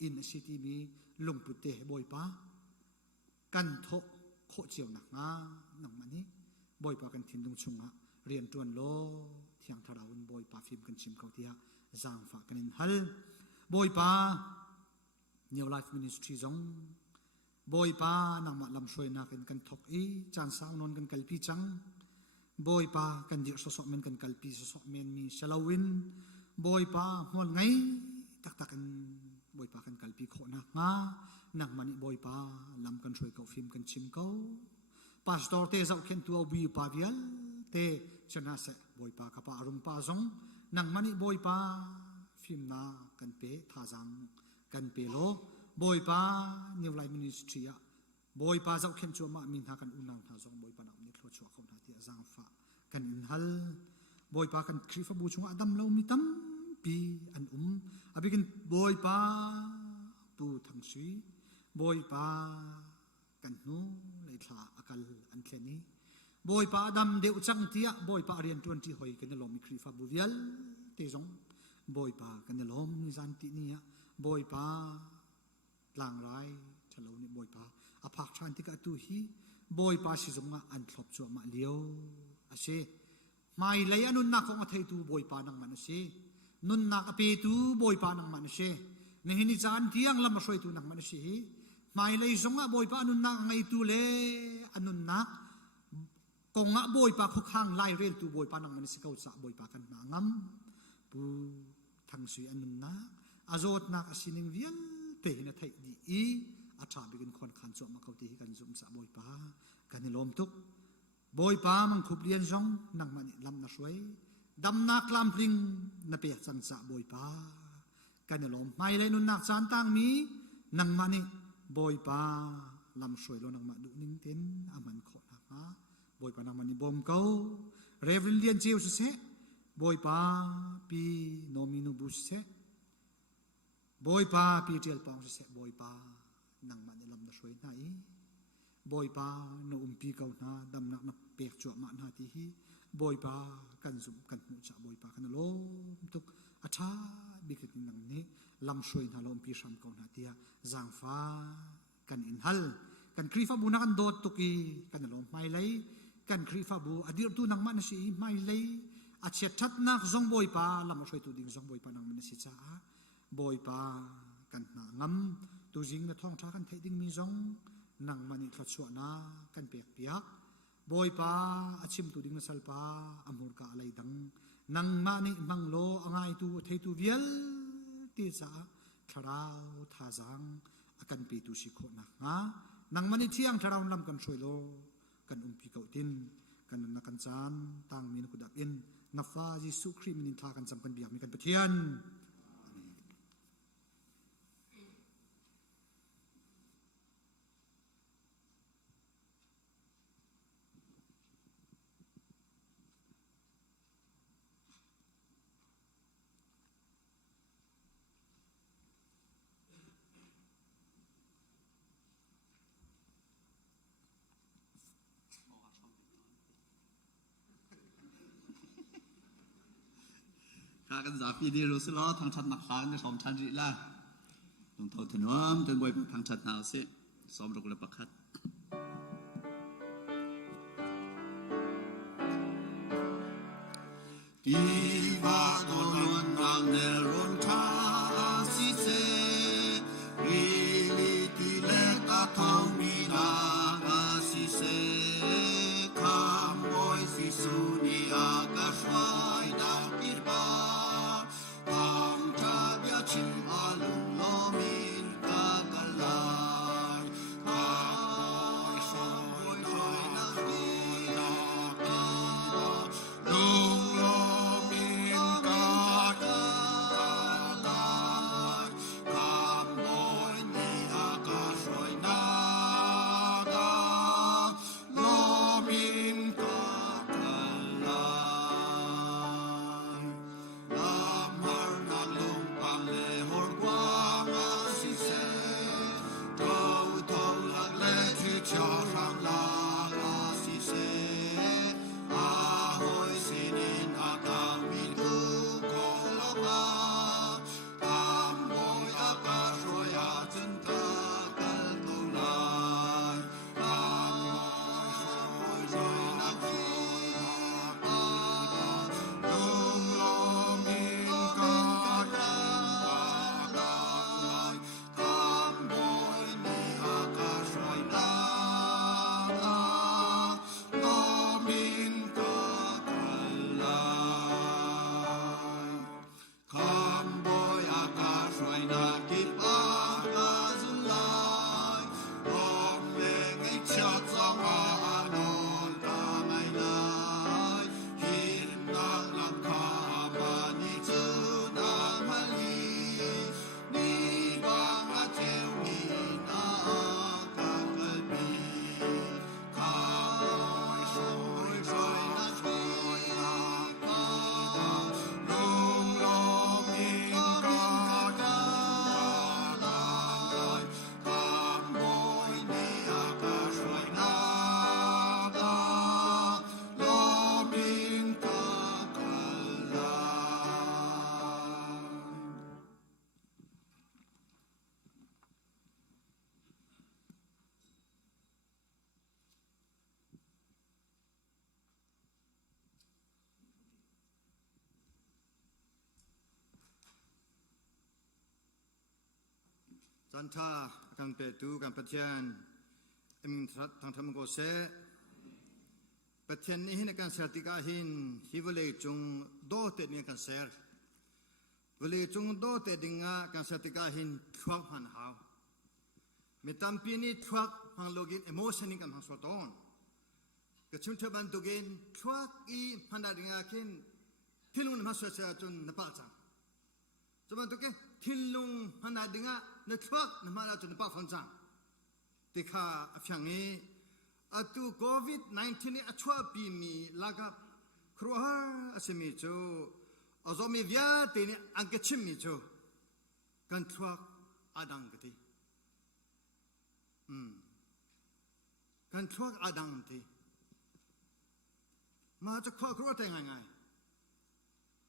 อินสิตีมีลงปุตเตะบอยป้ากันโถโคเจียวหนักงาหนังมันนี้บอยป้ากันทิ้งลงชงเรียนจวนโลเที่ยงทาราวันบอยป้าฟิล์มกันชิมเขาเทียจางฟ้ากันอินฮัลบอยป้า New Life Ministry จงบอยป้านังมาลำช่วยนักกันทกอีจานสาวนนกันกัลปีจังบอยป้ากันเดียร์สกเมนกันกัลปีสกเมนมีเชลวินบอยป้าหัวไงตักกันบอยป้ากันกัลปีโคนักมานังมันบอยป้าลำกันช่วยเขาฟิล์มกันชิมเขาพาสตอร์เตจะเอาเข็นตัวบีป้าเวียลเตชนะเสบอยป้ากับป้าอารมณ์ป้าจงนังมันบอยป้าฟิล์มนากันเปท่าจังกันเปโลบอยป้านิวไลมินิสทรีอะบอยป้าเจ้าเข็นชัวมามินหากันอุณาท่าจงบอยป้านับนิโคลชัวเขาหน้าที่จางฟ้ากันอินฮัลบอยป้ากันครีฟบูชงอดัมเรามีตั้มปีอันอบิกันบอยป้า ปูทั้งสุยบอยปากันนูเลยทลาอากาลอันเทนี้บอยปาดำเดือดจังเทียบอยปาเรียนตัวที่หอยกันลมมีครีฟ้าบุเวียลเตจงบอยปากันลมมีจันตินี้บอยปาหลังไรฉลองนี่บอยปาอภักชันติกาตุฮีบอยปาสิจงอันทบจวมาเลี้ยวอาเชไม่เลยอนุนักของอาเทตูบอยปานังมันเชนุนนักอเปตูบอยปานังมันเชนี่หินิจานที่ยังลำช่วยตูนังมันเชไม่เลยจงบอยปาอนุนักไงตูเลอนุนักกงบอยปาคุกข้างไล่เรียนตูบอยปานังมันสิเขาจะบอยปากันนางมปูทั้งสุยอนุนักอาโจดนักสินิงเวียนเตหินะไทยดีอาชาบิกันคนขันจบมาเขาตีกันจุ่มสะบอยปากันในลมทุกบอยปามันขุบเลียนจงนังมันลำนักช่วยดำนักลำพลิงนับเปียจันสะบอยปากันในลมไม่เลยนุนนักจานตั้งมีนังมันบอยปาลำช่วยเรานังมาดูนิ่งเต้นอามันขอนักนะบอยปานังมันบอมเก้าเรวิลเลียนเจียวเสบอยปาปีโนมินูบุสเสบอยปาปีเจลปองเสบอยปานังมันลำนักช่วยไหนบอยปาโนอุมปีเก่านาดำนักนับเปียกจวบมานาทีฮีบอยปากันซุ่มกันมุจบอยปากันลมทุกอาชาบิกนังนี้ลำช่วยนาลมปีชามเก่านาทีจางฟ้ากันอินฮัลกันครีฟ้าบูนักกันโดดตุกีกันลมไม่เลยกันครีฟ้าบูอดีตตูนังมันสิไม่เลยอาเชตัดนักจงบอยปาลำช่วยตูดิ่งจงบอยปานังมันสิจ้าบอยปากันนางมตูจิงในท้องช้ากันเทดิ่งมีจงนังมันอิทชัวนากันเปียกเปียกบอยปาอาชิมตูดิ่งสัลปาอมูร์กาอะไรดังนังมันอิมังโลอ่างไอตูเทตูเวียลตีจ้าทราวท่าจังอากันปีตูสิโคนักนะนังมันอิเที่ยงทราวลำกันช่วยโลกันปีเก่าตินกันนักกันจานตั้งมีนกุดับอินนับฟ้ายิสุครีมินทากันจำกันเบียกมีกันเพียนข้ากันสาปีดีรู้สึกล้อทางชัดหนักขางในสองชันจีละลงเท่าถนอมจนบอยทางชัดหนาวเสียซ้อมรกและประคัดดีว่าตัวล้วนนางเนรุนทาสิเซรีลิติเลกาทองมีนาสิเซคำบอยสิสุนีอากาศไฟดาวกิรบาชิมอาลุงโลมินกากะลายกาบอยสอยคอยนักดีนักดีลุงโลมินกากะล จันทากันเปตูกันปะเทียนมินทรัตทางธรรมโกเสปะเทียนนี้ในการเสติกาหินฮิวเลจุงโดเตนี่กันเสรเวเลจุงโดเตดิงากันเสติกาหินทวักหันหาวมีตัมปีนี้ทวักหังโลกินเอโมชันนี่กันหังสวดอนกระชุ่มเทบันตุกินทวักอีพันดาดิงาคินที่ลุงมาสวดเสจนนปาจังจะบันตุกินที่ลุงพันดาดิงาในทวักนมาลาจนนปาฟังจังติคาอฟยังนี้อตุโควิด-19 นี่อชัวปีมีลากาครัวอาเซมิโจอซอมีวิาตีนี่อังกชิมมิโจกันทวักอาดังกติกันทวักอาดังตีมาจะคว้าครัวแต่งไง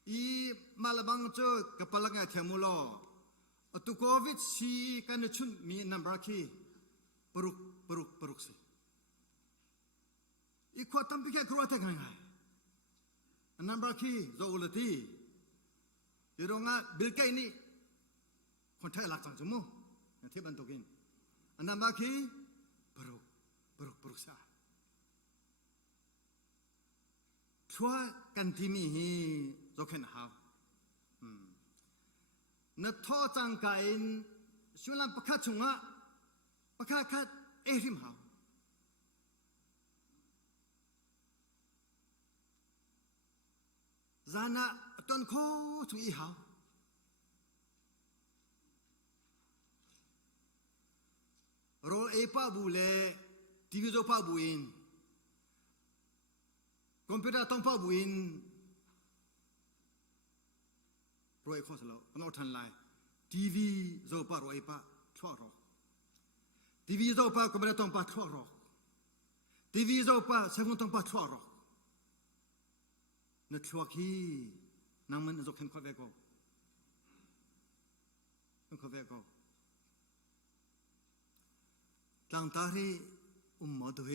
อีมาลบังโจกับพลังงานเทมุโลอตุโควิดซีกันชุนมีนัมบราคีปรุกสิอีกขวดตั้มพิเคครัวแต่งไงนัมบราคีโซอุลตีเดี๋ยวงาบิลเกนี่คนไทยหลักจังจมูกที่บันทุกินนัมบราคีปรุกซาชัวกันที่มีฮีโจเคนฮาวนัทท่อจังกายนช่วยลำประคัดชงะประคัดเอริมฮาวจานะต้นโคชงอีฮาวโรเอป้าบูเลทีวีโจป้าบูอินคอมพิวเตอร์ต้องป้าบูอินโรเอข้อสโลนอทันไลทีวีโจป้าโรเอป้าชั่วโรทีวีโจป้าคอมพิวเตอร์ต้องป้าชั่วโรทีวีโจป้าเซฟน์ต้องป้าชั่วโรนัทชัวคีนั่งมันจะเข้มข้นเวกตั้งตารีมาดูเฮ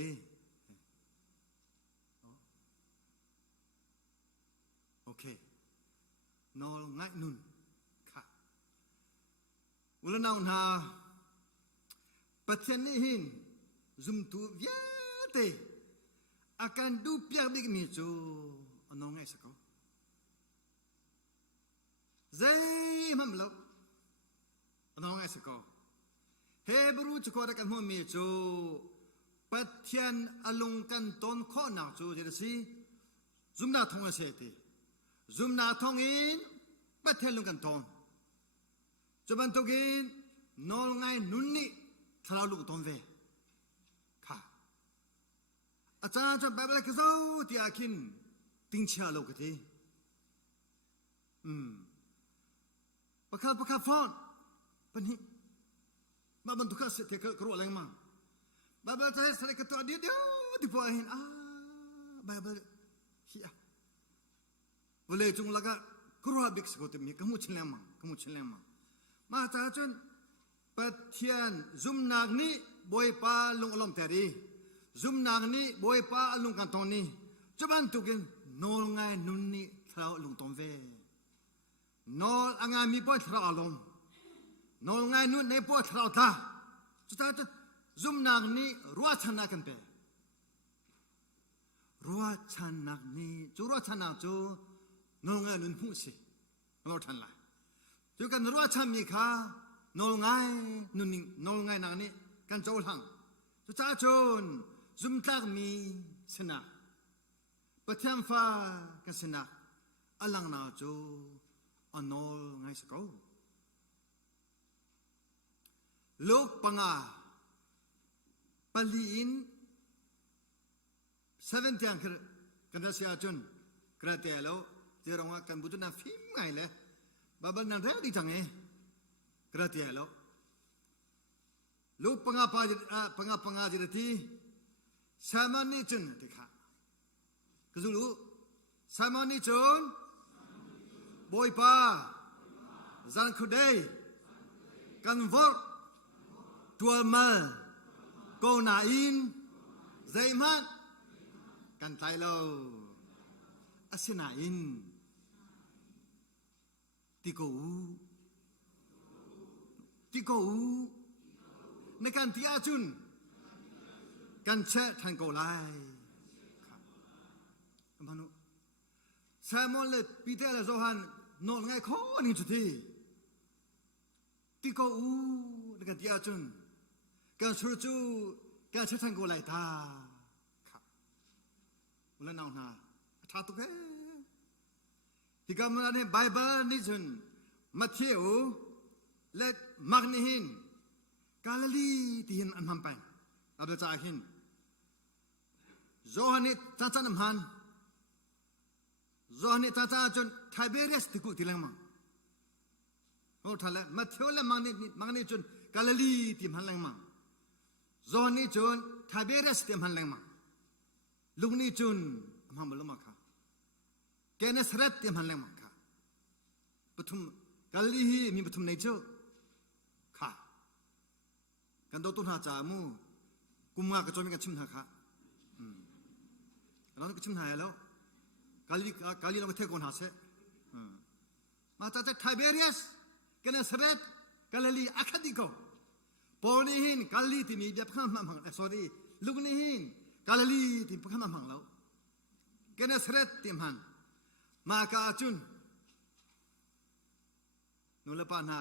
โอเคนอลง่ายนุ่นค่ะวันนั้นนาปัจจัยนี้หินซุ่มตัวเยอะเตะอาการดูเปียกดิกมิจูน้องไงสักเขาเจ้ามันเล่าน้องไงสักเขาเฮบรูจุกอดกันหัวมิจูปัจจัยอารมณ์กันต้นข้อหนักจูเจดสิซุ่มนาทงเสตีซุ่มนาทงอินปัจจัยลุงกันต้นจุบันตุกินน้องไงนุ่นนี่ทะเลาะลุงต้นเวค่ะอาจารย์จะแบบอะไรก็เจ้าที่อาคินติงเชียโลกทีประคับฟอนปัญหามาบรรทุกเสถียรครัวอะไรมั่งบาเบิลจะให้สารกตัวเดียวที่พอเห็นบาเบิลเฮียวันเลยจุงลักครัวบิ๊กสกุลมีขมุชเลมังมาจากจนปัจเจียนซุ่มนากนี้บอยป้าลุงลมเตอรีซุ่มนากนี้บอยป้าลุงกันตอนนี้จุบันตุกินนอลไงนุนนี่ทราลุงตอมเวนอลงามีป้อยทราลมนอลไงนุนในป้อยทราตาสุดท้ายจะซุ่มนากนี้รัวชนะกันเปรัวชนะนี้จูรัวชนะจูนอลไงนุนหูสินอลทันไลจูกันรัวชนะมีข้านอลไงนุนนี่นอลไงนากนี้กันโจลหังสุดท้ายจนซุ่มตากมีชนะประเทศฟ้ากันชนะอลังนาจูอนอลไงสกอลูกปังอาปลีอิน70ยังกันเสียจนกระเตะแล้วเจอรองกันบุตรนั้นฟิมไงเลยบาบัลนั้นเรื่องดีจังไงกระเตะแล้วลูกปังอาจิรทีสามัญนี่จนติค่ะก็จะรู้สามัญนี่จนบอยป้าจันคุเดย์กันวอร์ตัวมาโกนาอินใจมันกันไทยเราอาศินาอินติโกอู ในการที่อาจุนกันเชะทันโกไลมนุแซมอนเลปีเตอร์และโซฮันนอนไงข้อนี่จุดที่ก็ในการที่อาจุนการสุรจูการเชะทันโกไลตาครับอุลนาหน้าท้าตุกเอที่กำลังในไบเบิลนี่จุนมัทธิวและมักนิหินกาลลีที่หินอันทำไปอับดุลจาหินโจฮันนี่จ้าจ้าน้ำฮันโจฮันนี่จ้าจ้าจนไทเบเรียสที่กูที่ลังมังโอ้ท่านละมัทธิวและมักนิจนกาลลีที่มันลังมังโจฮันนี่จนไทเบเรียสที่มันลังมังลุงนี่จนมันบลูมาค่ะแกเนสเรตที่มันลังมังค่ะปฐุมกาลลีฮีมีปฐุมในเจ้าค่ะกันโดตุนหาจามูกุมมากระโจมกันชิมหาค่ะเราก็ชิมหายแล้วกาลีเราก็เทกอนหาเสมาจากไทเบเรียสกันเนสเรตกาลลีอาคดิโกปอนีหินกาลีที่มีแบบข้ามมังsorry ลุกนีหินกาลลีที่ข้ามมังแล้วกันเนสเรตที่มันมากาจุนนุลปานา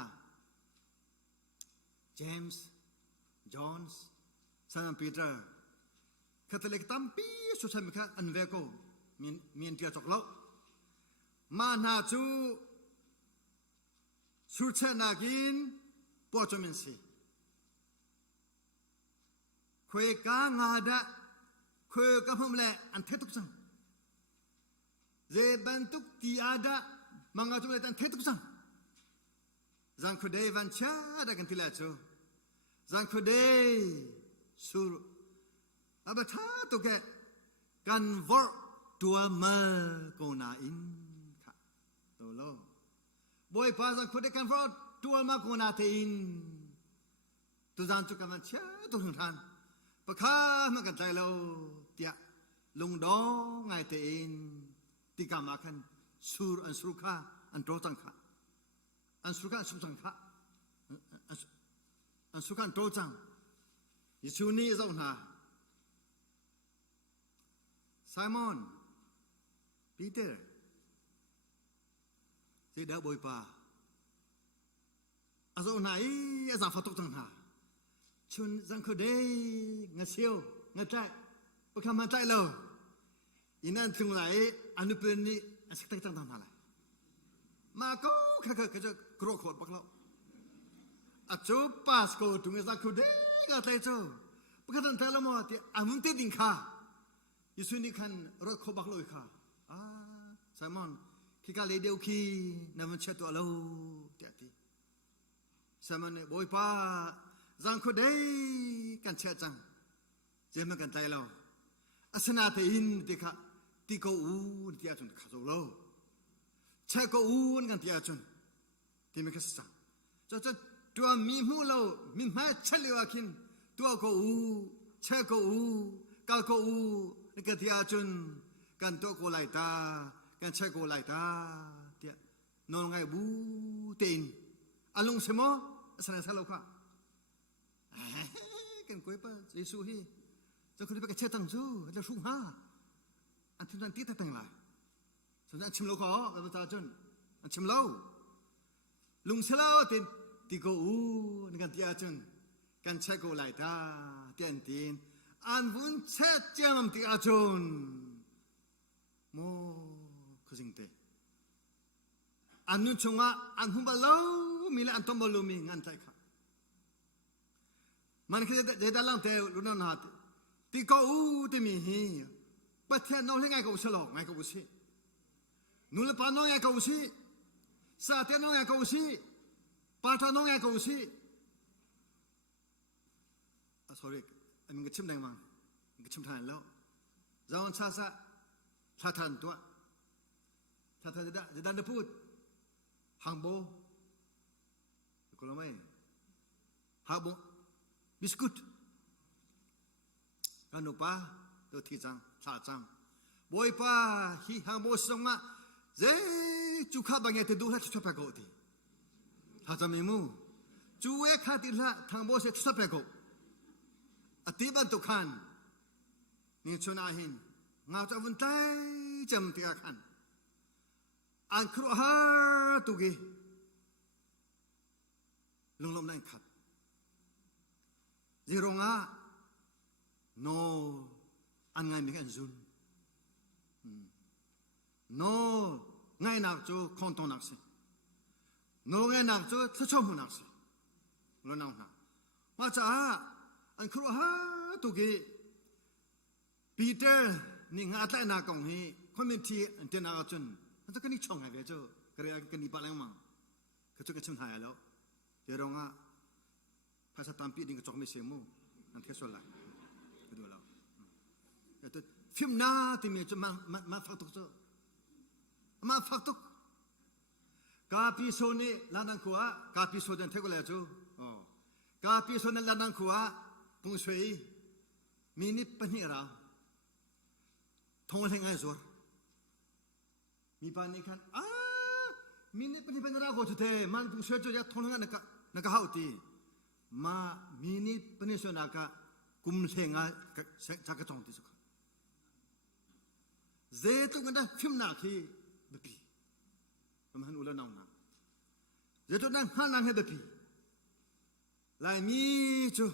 เจมส์จอห์นส์ซันปีเตอร์คาทอลิกตัมปีสุดท้ายมิค่ะอันเวโกมีนเดียจกเล่ามาหน้าจูสุดท้ายนักินปอจมินซีคุยกางาดะคุยกับผมแหละอันเทตุกสังเจบันตุกตีอาดะมังอาจุเลตันเทตุกสังจังคุเดย์วันชาดะกันทีละจูจังคุเดย์สุรอับท้าตุกะกันวอร์ตัวมาโกนาอินค่ะตัวโลบอยพาจังคุเดย์กันวอร์ตัวมาโกนาเทอินตัวจังจุกันวันชาตัวทุนทันปะข้ามันกันใจเราเตียลงดองไงเทอินติกามาคันสุรอันสุรข้าอันโตจังค่ะอันสุกันสุจังค่ะอันสุกันโตจังยิชูนี่เจ้าหน้าไซมอนปีเตอร์เจดาบอยปาอาเจ้าหน้าอาจารย์ฟัตุจังหน้าชุนจังคือเดย์งาเชียวงาใจประคำมาใจเราอินันถึงไหลอนุเปรนี่สักตั้งจังหน้าเลยมาก็ก็จะกรอกขดบักเราอาจูปัสโกตุมิสักคือเดย์ก็ใจจูประคันเทลโมที่อามุนติดิงค่ะยิสุนิคันรถขบักลอยค่ะไซมอนคิกาเลเดียวคีนำมันเช็ดตัวเราเดี๋ยวที่ไซมอนบอยป้าจังคือเดย์กันเช็ดจังเจมันกันใจเราอาสนาเทียนที่ค่ะที่เขาที่อาจจะข้าโซโลเช็คก็กันที่อาจารย์ที่ไม่เข้าใจจะตัวมีหูเรามีมาเฉลียวกินตัวก็เช็คก็กาก็นี่ก็ที่อาจารย์กันตัวก็ไล่ตากันเช็คก็ไล่ตาที่นอนไงบูเต็นอารมณ์เสมอสนใจเราค่ะกันคุยป่ะเยซูฮีจะคุยไปกับเช็ดตั้งจูจะชุ่มฮ่าอันที่นั่นที่ตั้งหลายส่วนอันชิมโลขอเราจะจนอันชิมโลลุงเชลาติโกนี่กันที่อาจนกันเช็คโกไลตาเตียนตีนอันวุ่นเช็ดเจ้ามันที่อาจนโมคุสิงเตอันนู้นชงว่าอันหุ่นบาลูมีและอันตอมบาลูมีงานใจค่ะมันคือจะได้ลังเตลุนนาติโกที่มีฮีประเทศน้องให้ไงก็อุศลไงก็อุศินุลปานน้องไงก็อุศิสาเตน้องไงก็อุศิปาทน้องไงก็อุศิsorry อันมันก็ชิมได้มั้งมันก็ชิมทานแล้วเราอันซาถ้าทานตัวถ้าจะได้พูดฮังโบก็แล้วไหมฮังโบบิสกุตกันนุปะตัวที่จังชาจังบอยปะฮีฮังโบสงะเจจุขะบังเงตดูละชุดไปกูตีถ้าจะมีมูจูเอขาติละฮังโบเสชุดไปกู อติบันตุขันนี่ชนาหินงาจะวุ่นใจจำติกาขันอันครัวฮาตุกีลงลมนั่งขัดจีรงาโนอันไงมีกันจุนโนไงนักจูคอนตนักสิโนไงนักจูทชมุนักสิรู้น้องนะว่าจะอันครัวฮาตุกีปีเตอร์นี่งาแต่นากงฮีคอมเมนทีอันเจนาจุนมันจะกันนี่ช่องไงเจ้ากระไรกันนี่ปะแล้วมั้งก็จะกันชิมหายแล้วเดี๋ยวเราอ่ะภาษาตามปีดิ้งก็จอกไม่เสียมูอันเทสโซล่าก็ดูแล้วแต่ฟิล์มหน้าที่มีจะมาฟักตุกจ้มาฟักตุกกาพิโซนี่ลานังคัวกาพิโซเดินเทกุแล้วจูกาพิโซนี่ลานังคัวปุ่งสวยมีนิปนิราทงเฮงไงจอร์มีปานิคันมีนิปนิเป็นราโกจุเตมันปุ่งสวยจูจะทงเฮงนักฮาวตีมามีนิปนิชนักกุมเฮงไงจักรจงตีสุขเจตุกันได้ฟิมนักฮีเบปีมันอุลนาวนักเจตุนั้นฮันนักเฮเบปีลายมีจู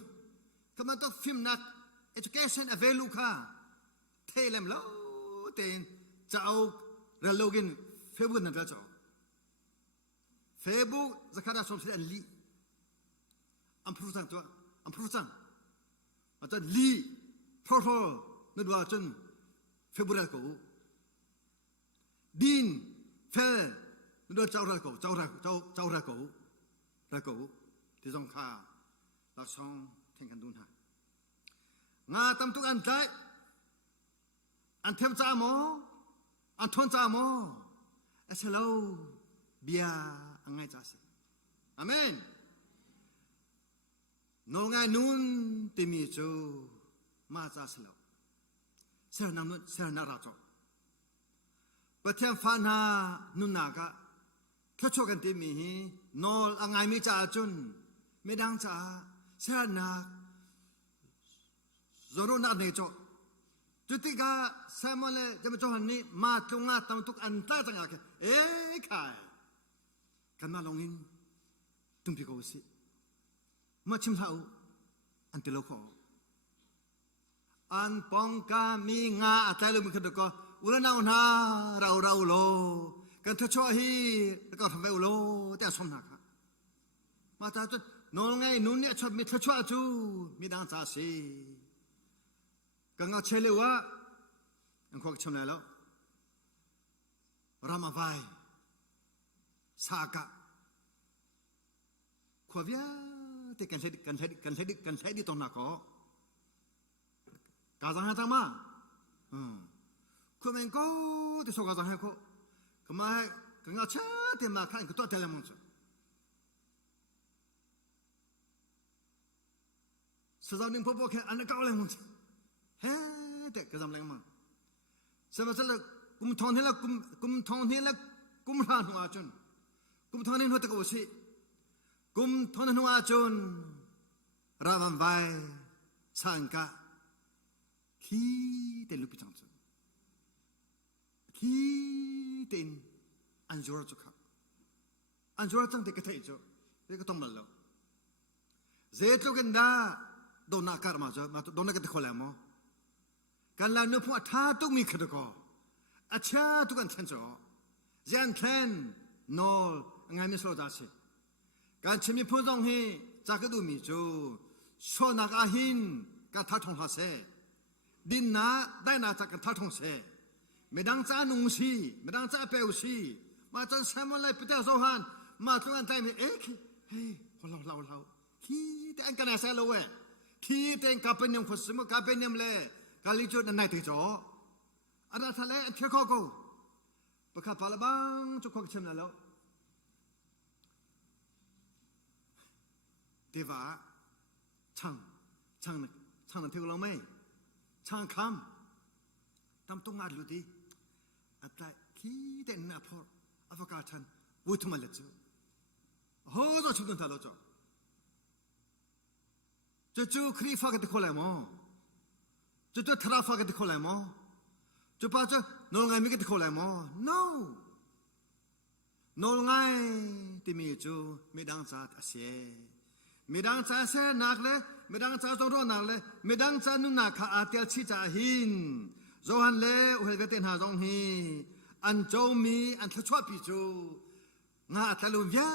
ก็มันต้องฟิมนัก education available ค่ะเทเลมแล้วเต็นจะเอาเรื่องโลกินเฟซบุ๊กนั่นก็จะเฟซบุ๊กจะขาดส่วนที่อันลีอันพูดจังตัวอันพูดจังอาจจะลีพอนึกว่าจนเฟซบุ๊กแล้วก็ดินเฟซนึกว่าเจ้าแล้วก็เจ้าแล้วก็ที่สงขาเราส่งแข่งกันดูนะงาตำตุกอันใจอันเทมจามออันทนจามอเอสเลาเบียอังไงจ้าสิอาเมนโนไงนุนติมีจูมาจ้าสิเลาเสรนามนุเสรนาราโจปะเทมฟานานุนากะแค่ชกันติมีฮีโนอังไงมีจ้าจุนไม่ดังจ้าเสรนาจรุนักเนี่ยจ้ะจุดที่ก็สมัยเลยจะมาจ้างนี่มาตรงนั้นตามทุกอันตาจังกันใครกันมาลงอินตุ้มพิโกสิมาชิมเท้าอันเตลโคอันปองกามีงาอัตเลมุขดก็อุลนาวนาเราโลกันทัชวฮีแล้วก็ทำไปอุโลแต่สมนักมาตาจุดน้องไงนุ่นเนี่ยชอบมีทัชวจูมีดังจ้าสิกังอาเชลวะอันควกชมแล้วรามาไวสากะขวบยาที่กันใช้ดีตรงนักก็กาจังหาจังมาคุณเองก็ที่สุกาจังหาก็ก็มากังอาเชที่มาขันก็ตัวเทเลมอนส์สาวนิ่งพบกันอันนั้นก็เลยมันเฮ้เด็กก็จำแรงมั้งสมัยนั้นกุมทองนี่ละกุมรานหัวจุนกุมทองนี่หัวตะกุสิกุมทองนี่หัวจุนราวันไวสังกะขี้เตลุปิจังจุขี้เต็นอันจวรจุกอันจวรจังเด็กก็เทจุเด็กก็ต้องมาแล้วเจ็ดลูกกันได้โดนนักการมาจ้ะมาโดนนักเตะคนละมั้งกันแล้วนึกว่าท่าตุมีขึ้นก็อาชาตุกันเช่นจ้ะเจนเทนโนงานมิสโลดาสิการชิมีพูดตรงนี้จากก็ดูมีจูโชนักอาหินกันท่าทงหาเสดินนาได้นาจากกันท่าทงเสไม่ดังจ้านุ่งสีไม่ดังจ้าเปลวสีมาจนแซมอะไรพิเตอร์โซฮันมาตรงนั้นใจมีเฮ้เราที่แต่อันกันอะไรเสลวะที่แต่งกับเป็นยมขุดสมุกับเป็นยมเล่กาลิจูนั่นไหนที่จ่ออันนั้นทะเลเชื่อเขาประคับพาลบังจุกขชิมนั่นแล้วเทวะช่างนั่นเที่ยวเราไหมช่างคำทำตรงงานรู้ดีอัตราขี้เด่นนะพออฟกาชันวุฒิมาเลจูโหจะชุดนั้นทะเลจ่อ จู่ๆครีฟ้ากันตะโคเลยมั้งจู่ๆทราฟ้ากันตะโคเลยมั้งจู่ป้าจู่นอนไงมีกันตะโคเลยมั้ง no นอนไงที่มีจู่ไม่ดังจัดเสียไม่ดังจัดเสียนักเลยไม่ดังจัดตัวนักเลยไม่ดังจัดนุ่นนักข้าอาเตียชิจ่าหินโจฮันเล่อุเฮเวตินหาจงฮีอันโจมีอันทชวปิจูงาตะลุนยา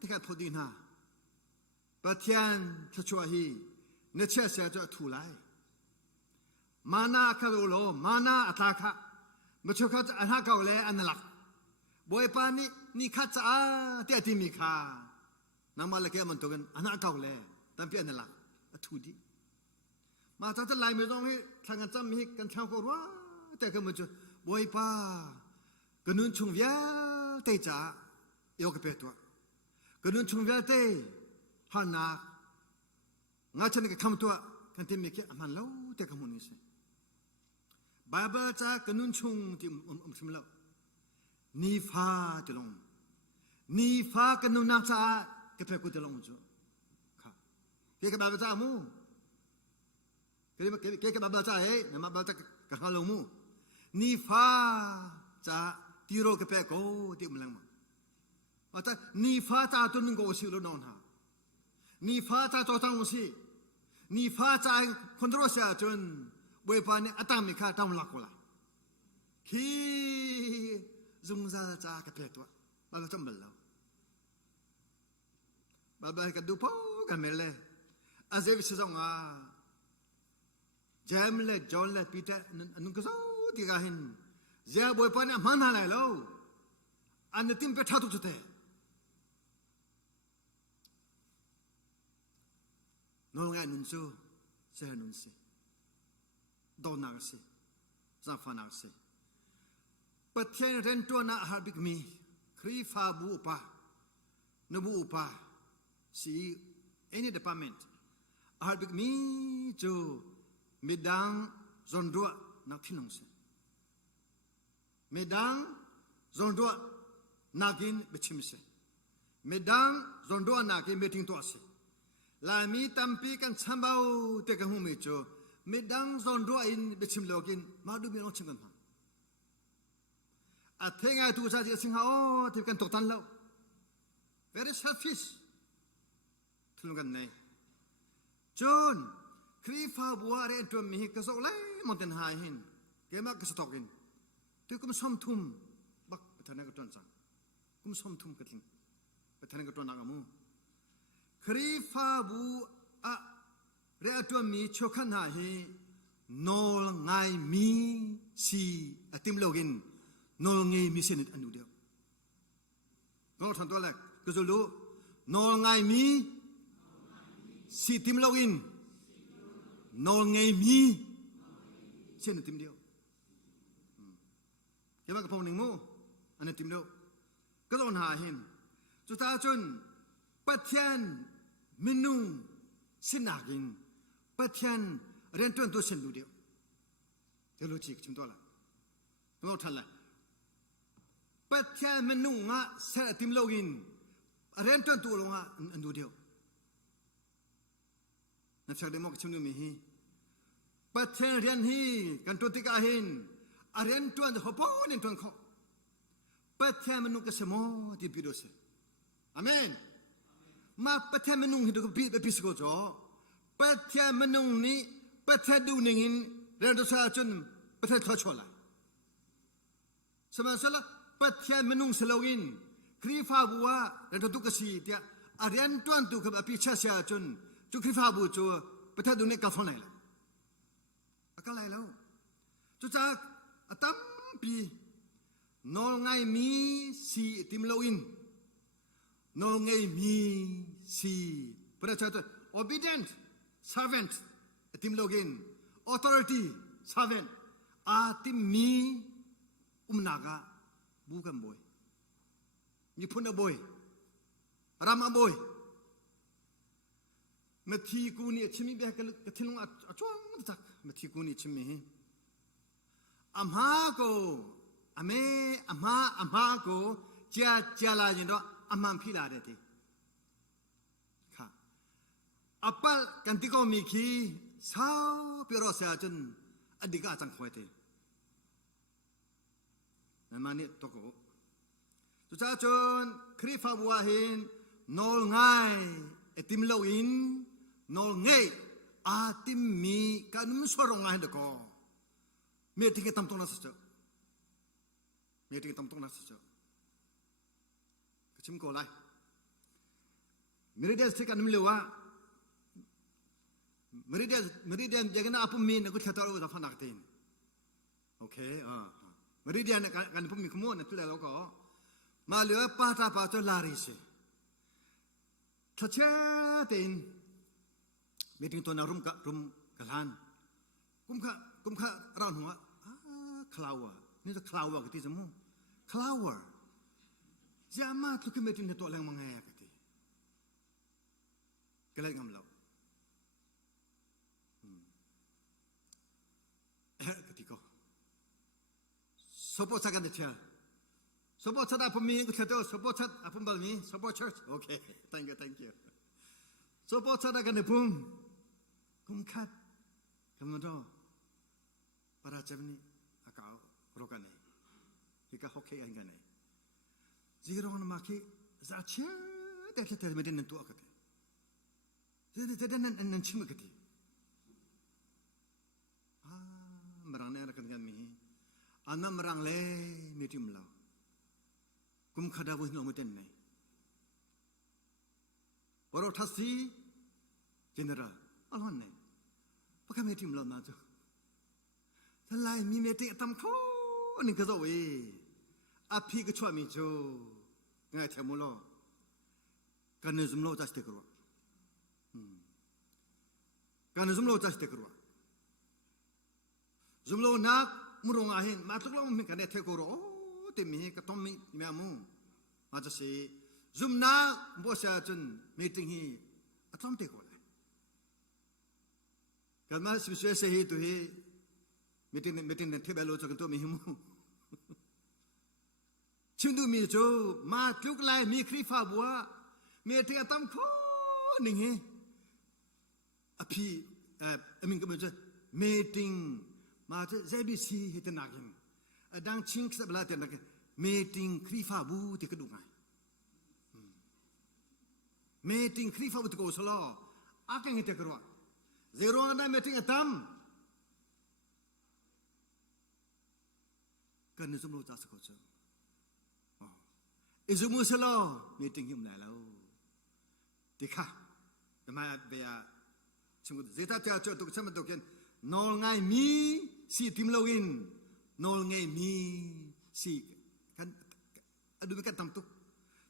ที่กัดพอดีนะปะเทียนทชวฮีเนเชเสียจะถูไลมานาคารุโลมานาอัตาคะมาชุกัดอันฮักเอาเลยอันนักบอยปานี่ขัดจ้าเตียที่มีค่านามาเลเกมันตัวกันอันฮักเอาเลยตั้งเปียนนักถูดีมาจากจะไล่ไม่ต้องให้ทางกันจำมีกันช่างก็ว่าแต่ก็มันจะบอยปากันนุ่นชงเวียเตจ่าเอวกเปตัวกันนุ่นชงเวียเตฮันนักงาฉันก็คำตัวกันที่มีแค่มันเล่าแต่คำนี้สิบาเบอร์จ้ากันนุ่นชงที่ชิมเล่านีฟ้าจะลงนีฟ้ากันนุ่นนักจ้าก็เปกูจะลงจู่ครับเกี่ยวกับบาเบอร์จ้ามูเกี่ยวกับบาเบอร์จ้าเฮ้ยเนี่ยบาเบอร์จ้ากับเขาลงมูนีฟ้าจ้าที่โรก็เปกูที่มันลังมาว่าแต่นีฟ้าจ้าตัวนึงก็โอชิลุนอนฮะนีฟ้าจ้าตัวตั้งโอชินีฟ้าจ้าคนรู้เสียจนบวยปานเนี่ยอัตตามิค่าตั้งหลักกูละคีซุ่มซาจ้ากับเปตัวบาเบอร์จ้าเบลล์บาเบอร์กันดูพ่อกันเมล่อาเซวิสซงอ่ะเจมเล่จอห์นเล่ปีเตอร์นุ่งก็สู้ที่กันหินเจ้าบวยปานเนี่ยมันอะไรแล้วอันนี้ทิมเปท่าตุกจุดเตะน้องไงนุ่นซูเสียนุ่นสิโดนนักสิซาฟานักสิปัจจัยเรนตัวน่าฮาบิกมีครีฟาบูปานบูปาสีany department ฮาบิกมีจูมิดังจนรัวนักที่นุ่งสิมิดังจนรัวนักินเบชิมสิมิดังจนรัวนักินเบทิงตัวสิลามีตัมปีกันชัมบาวเตกันหูมิจูมิดังจนรัวอินเบชิมโลกินมาดูมีน้องชิงกันมาอัฐเงาตูซาจิสิงหาโอที่กันตกตันแล้ว very selfish ทุลุกันเนี่ยจนครีฟ้าบัวเรียนตัวมีกระสอบเลยมันเป็นหายหินเกี่ยมากระสอบกินตัวกุมสมทุมบักไปทางนั้นก็ต้นสังกุมสมทุมกันทิ้งไปทางนั้นก็ต้นนางมูครีฟ้าบัวเรียนตัวมีโชคันหายหินอลไงมีสีติมโลกินนอลไงมีเส้นอันเดียวก็ทันตัวแรกก็จะรู้นอลไงมีสีติมโลกินนอลไงมีเช่นติมเดียวเห็นไหมกับพงหนึ่งมูอันนี้ติมเดียวก็ต้องหาเห็นจุดท้ายจนปัจจัยมินุสินากินปัจจัยเรียนตัวเส้นดูเดียวเดี๋ยวรู้จิกชิมตัวละตัวทันละปัจจัยมินุงะเสติมโลกินเรียนตัวลงอ่ะอันดูเดียวนับจากเดโมกชิมดูมีฮีปัจจัยเรียนฮีกันตัวติกาหินเรียนตัวจะหอบเรียนตัวเขาปัจจัยมนุษย์ก็สมอที่พิโรเสอเมนมาปัจจัยมนุษย์ที่ก็พิสโกจ่อปัจจัยมนุษย์นี้ปัจจัยดูหนึ่งเรียนตัวชาจนปัจจัยทอดชัวร์ละสมัยนั้นปัจจัยมนุษย์สโลกินครีฟ้าบัวเรียนตัวตุกสีเดียเรียนตัวตุกกับพิชาเสียจนจุครีฟ้าบัวจ่อปัจจัยดูเนี่ยกาฟังไหนละก็ไรแล้วจุจากตั้มปีนอลไงมีสีติมโลอินนอลไงมีสีประชาชน obedient servant ติมโลกิน authority servant ติมมีนากาบุกันบ่อยญี่ปุ่นบ่อยรามบ่อยเมื่อที่กูนี่ชิมิเบกกทิ้งอ่ะจ้วงจักเมื่อที่กูนี่ชิมิอามาโกอาเมอามาโกเจ้าลาจินดออามันพิลาเดติค่ะ apal kan tiko mi khi sao pero sa chun adika chang khoi te nan mani to ko chu cha chun khri fa bua hin nol ngai etim lo in nol ngai a tim mi kanum sorong ngai de ko me ti ke tam tong na sa me ti ke tam tong na sa chim ko lai meridian stik anum lewa meridian jagana apum min ko thata ro da phanak tin okay meridian kan pum mi khmo na tu le ko ma le pa to la ri se thacha tin meeting to na rum kalan kum kha ran huwa klawa ni to klawa ka ti samu klawa jama tu ke meeting to lang mangaya ka ti kalai ngam law ketika sopo sagan de tia sopo chada pumi ko theto sopo chat apum balmi sopo church okay thank you sopo chada kan pum kum khat kamdo para chavni akao rokane hika hoke angane zero na maki za chia de te medin tu akate de nan chimakati merang ne rakan kan mi ana merang le metim la kum khada bu no meten ne poro thasi general alhon ne paka metim la na jo thalai mi meti tam kho ni ka zo we aphi ka chwa mi jo ngai themu lo kan zum lo tas te kro kan zum lo tas te kro Zumlo nak murung ahin matuk lo mi kan ethe koro te mi ka tom mi mamu ma ja se zum na bo sa chun meeting hi atom te ko la kan ma si se hi tu hi meeting ne thebelo cha kan to mi himu chindu mi jo ma tluk lai mi khri fa bua meeting atom kho ning hi aphi amin ka ma ja meetingมาจะเจบิซีเฮตนากินดังชิงสับลาเตนักเมติงครีฟาบูติกระดูกไงเมติงครีฟาบูติโกสลออากังเฮตกระวะเซโรอันนั้นเมติงอัตัมกันนึกสมรู้จักสกุลเจ้าอิซุมุสลอเมติงหิมไหนแล้วติค่ะทำไมเบียชิงกุเซต้าเจ้าตุกฉันมาตุกันนอลไงมีsi tim login nol ngai mi si kan adu kan tam tuk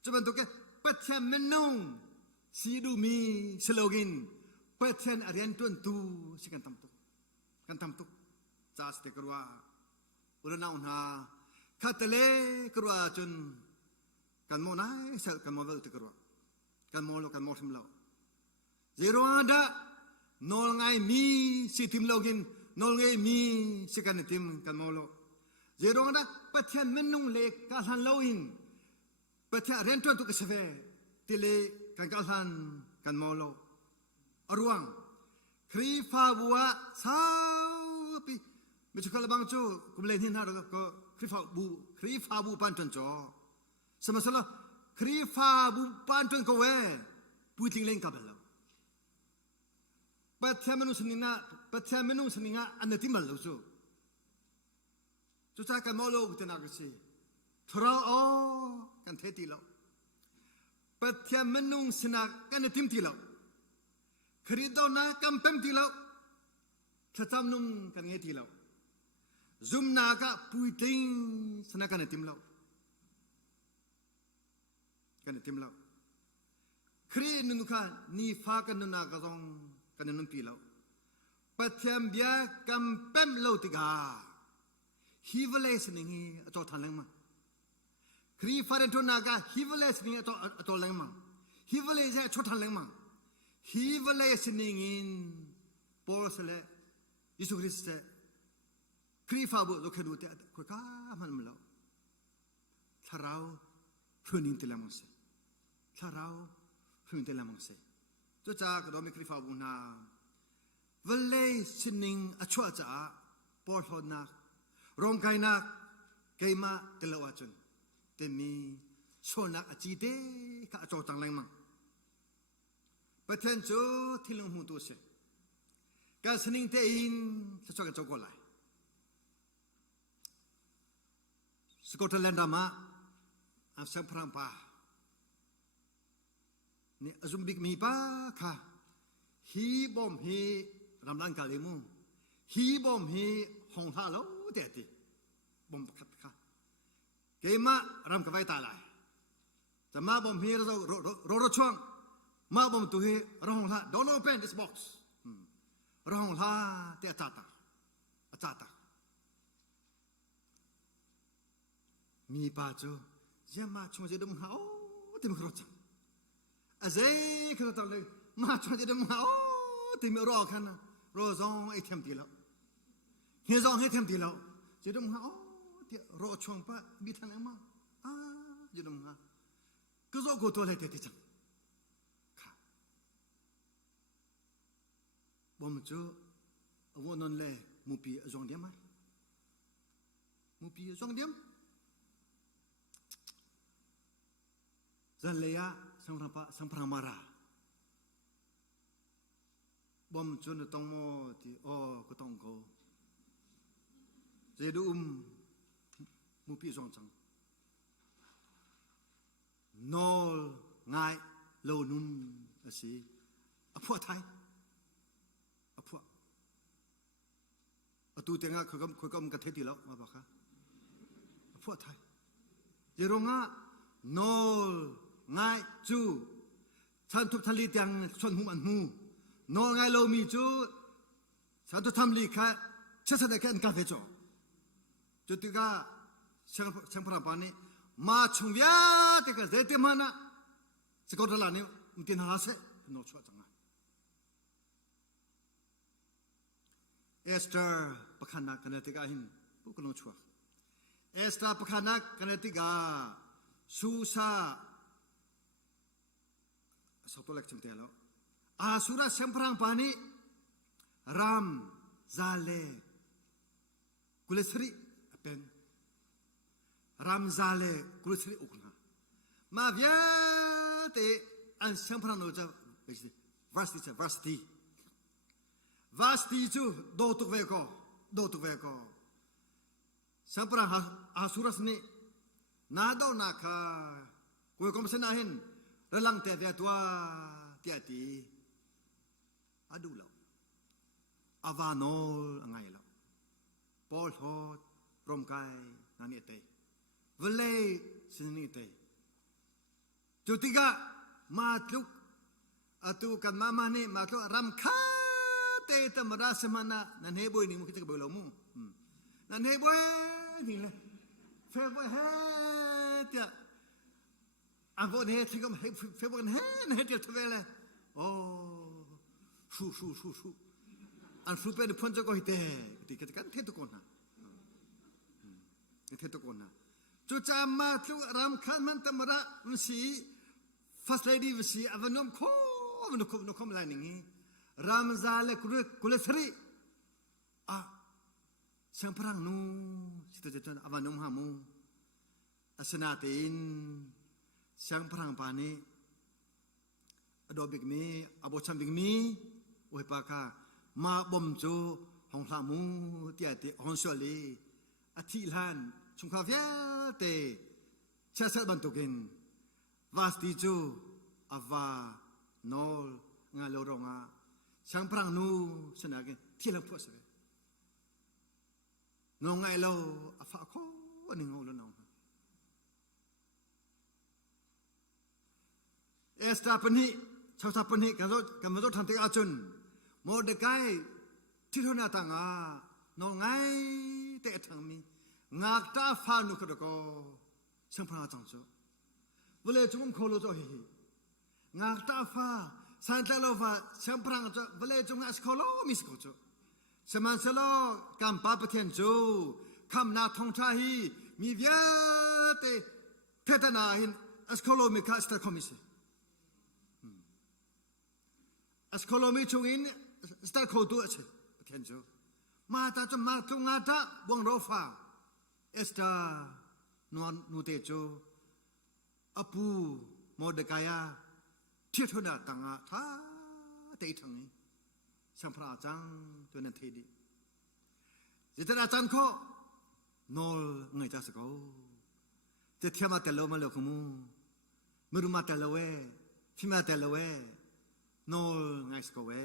coba tuk pathian menung si du mi slogin pathian arian tun tu si kan tam tuk cha ste karwa urana unha khatale karwa chun kan mo nai sel kan mo vel te karwa kan mo thim lo zero ada nol ngai mi si tim login nol ngai mi sikan tim kan molo zero na pathian menung le ka han loin pathian rento tu ka save tile kan ka han kan molo aruang khri fa bua sao pi mi chukal bang chu kumlen hin har ko khri fa bu pan ton cho samasala khri fa bu pan ton ko we puiting leng ka bel pathian menung seninga ane timbal lo so cha kan molo ku tena kasi thora o kan theti lo pathian menung sena kan tim ti lo khrido na kam pem ti lo chatam nung kan nge ti lo zum na ka puiting sena kan tim lo khri nu ka ni fa kan nu na ka dong kan nun pi lo pathiam bia kam pem lo tiga hivales ning hi ato thalang ma khri faren to naga hivales ning ato lang ma hivales ato thalang ma hivales ning in porsele Yesu Christ khri fa bo lo khadu te ko ka man lo tharau thunin te lamose จุจ้ากระโดดไม่คลิฟ้าบุญนาเวลาสินิงอชัวจ้าปอดหอนักรองไกนักไกมาเตลวาจุนเตมีโซนักอจีเดข้าจอจังแรงมังประเทศจูที่ลงหูตัวเสการสินิงเตอินจะช่วยกันโจกไลสกอตแลนด์มาอันเซมพรังปานี่อจุมบิกมีปาค่ะฮีบอมฮีรำลังกาลิมูฮีบอมฮีหงท่าโลเดติบอมขัดค่ะเกมารำกับไว้ตาลายจะมาบอมฮีเราช่วงมาบอมตัวฮีเราหงท่า don't open this box เราหงท่าเตะจ่าตาจ่าตามีป้าจูยังมาชงจะดมหาโอ้เต็มกระจังอาเซ่ขนาดนั้นเลยมาชงจะดมหาโอ้เต็มรอกันนะรอซองไอ้เทมตีแล้วเฮซองให้เทมตีแล้วจะดมหาโอ้เดี๋ยวรอชงป้าบิดทางไหนมาจะดมหาก็จะกูตัวอะไรเตะจังค่ะบ่มจูวันนั้นเลยมุปีจงเดียมไหมมุปีจงเดียมจันเลยสังพรามราบอมจนต้องโมที่ก็ต้องโกเจดูมุปีจงจังนอลง่ายโลนุนสิอภัวไทยอภัวตูเตงะคุยกำกระเทติแล้วมาบอกค่ะอภัวไทยเจรงะนอลง่ายจูฉันทุกทันลียังชนหูอันหูนอง่ายเรามีจูฉันทุกทำลีค่ะเชื่อสันกันกาเฟจูจุดที่ก็เชิงพระปานีมาชงยาที่ก็เจติมานะสกอตแลนด์นี่มุตินาเสโนชัวจังเอสเตอร์ประคันนักกันติกาหินพวกโนชัวเอสเตอร์ประคันนักกันติกาซูซาสตุเล็กจำเตลอาสุราเซมพรังปานีรามซาเลกุลสรีเป็นรามซาเลกุลสรีอุกนามาเวียเตอันเซมพรังโนจะเป็นวาสติจูโดตุเวโกเซมพรังอาสุราสนีนาดอนาคาคุยคมเสนาหินระลังเตียตัวเตียตีอดูแล้วอาวานอลไงแล้วปอลฮอดพรมกายนันนี่เตยเวลสินี่เตยจุดที่ก็มาลุกอตุกันมานี่มาลุกรำคาเตยตมราสมานะนั่นเฮบอยนี่มุขจะกบลมูนั่นเฮบอยนี่เลยเฟบอยเฮเตียอันวันนี้ที่ก็เฟบกันเฮ้นเฮ้เดียวทว่าเลยโอ้ชูอันฟูเป็นพ้นจากก็ฮิตเต้ที่กันเทตุกอนนะเทตุกอนนะจุดจามาทุกรำคันมันตมระมันสีฟัสเลดี้มันสีอวันนมนุคมลายนี้รำซาเลกุลสรีเสียงพรังนูสิตัวจันอวันนมหามูอาสนาเตินเสียงพรังปานีอดอบิกมีอบชัมบิกมีโอเฮปากามาบ่มจูหงหามูเตียติหงสลีอธิลานชุมขาวเยเตเชสบันตุกินวาสติจูอาวานอลงาโลรงาเสียงพรังนูชนะกันที่ลังพัวเสกนงไงเราอาฟ้าโคนึงเอาแล้วน้องเอสตาปนีชาวตาปนีกันมาโดทันติอาจุนโมเดกายที่ทุนอาตังนองไงเตะทางมีงากตาฟานุกระโกช่างพระจังโจเวลาจุ่มโคโลโจเฮงากตาฟาสันตาโลฟาช่างพระจังเวลาจุ่มอาสโคโลมิสโคโจสมันสโลกัมปาปเทนโจคำนาทองชาฮีมีเวียเตเทตนาหินอาสโคโลมิคาสตาคอมิส as kolomi chungin star kotu ache potential mata to ma tungata buang rofa esta non nutejo apu modekaya thiathoda tanga tha tei thangi sampra chang to nan thedi jitana chan kho nol ngai ta sako te thiama te lo ma lo khumu muruma te lo we phima te lo we nol ngai sako we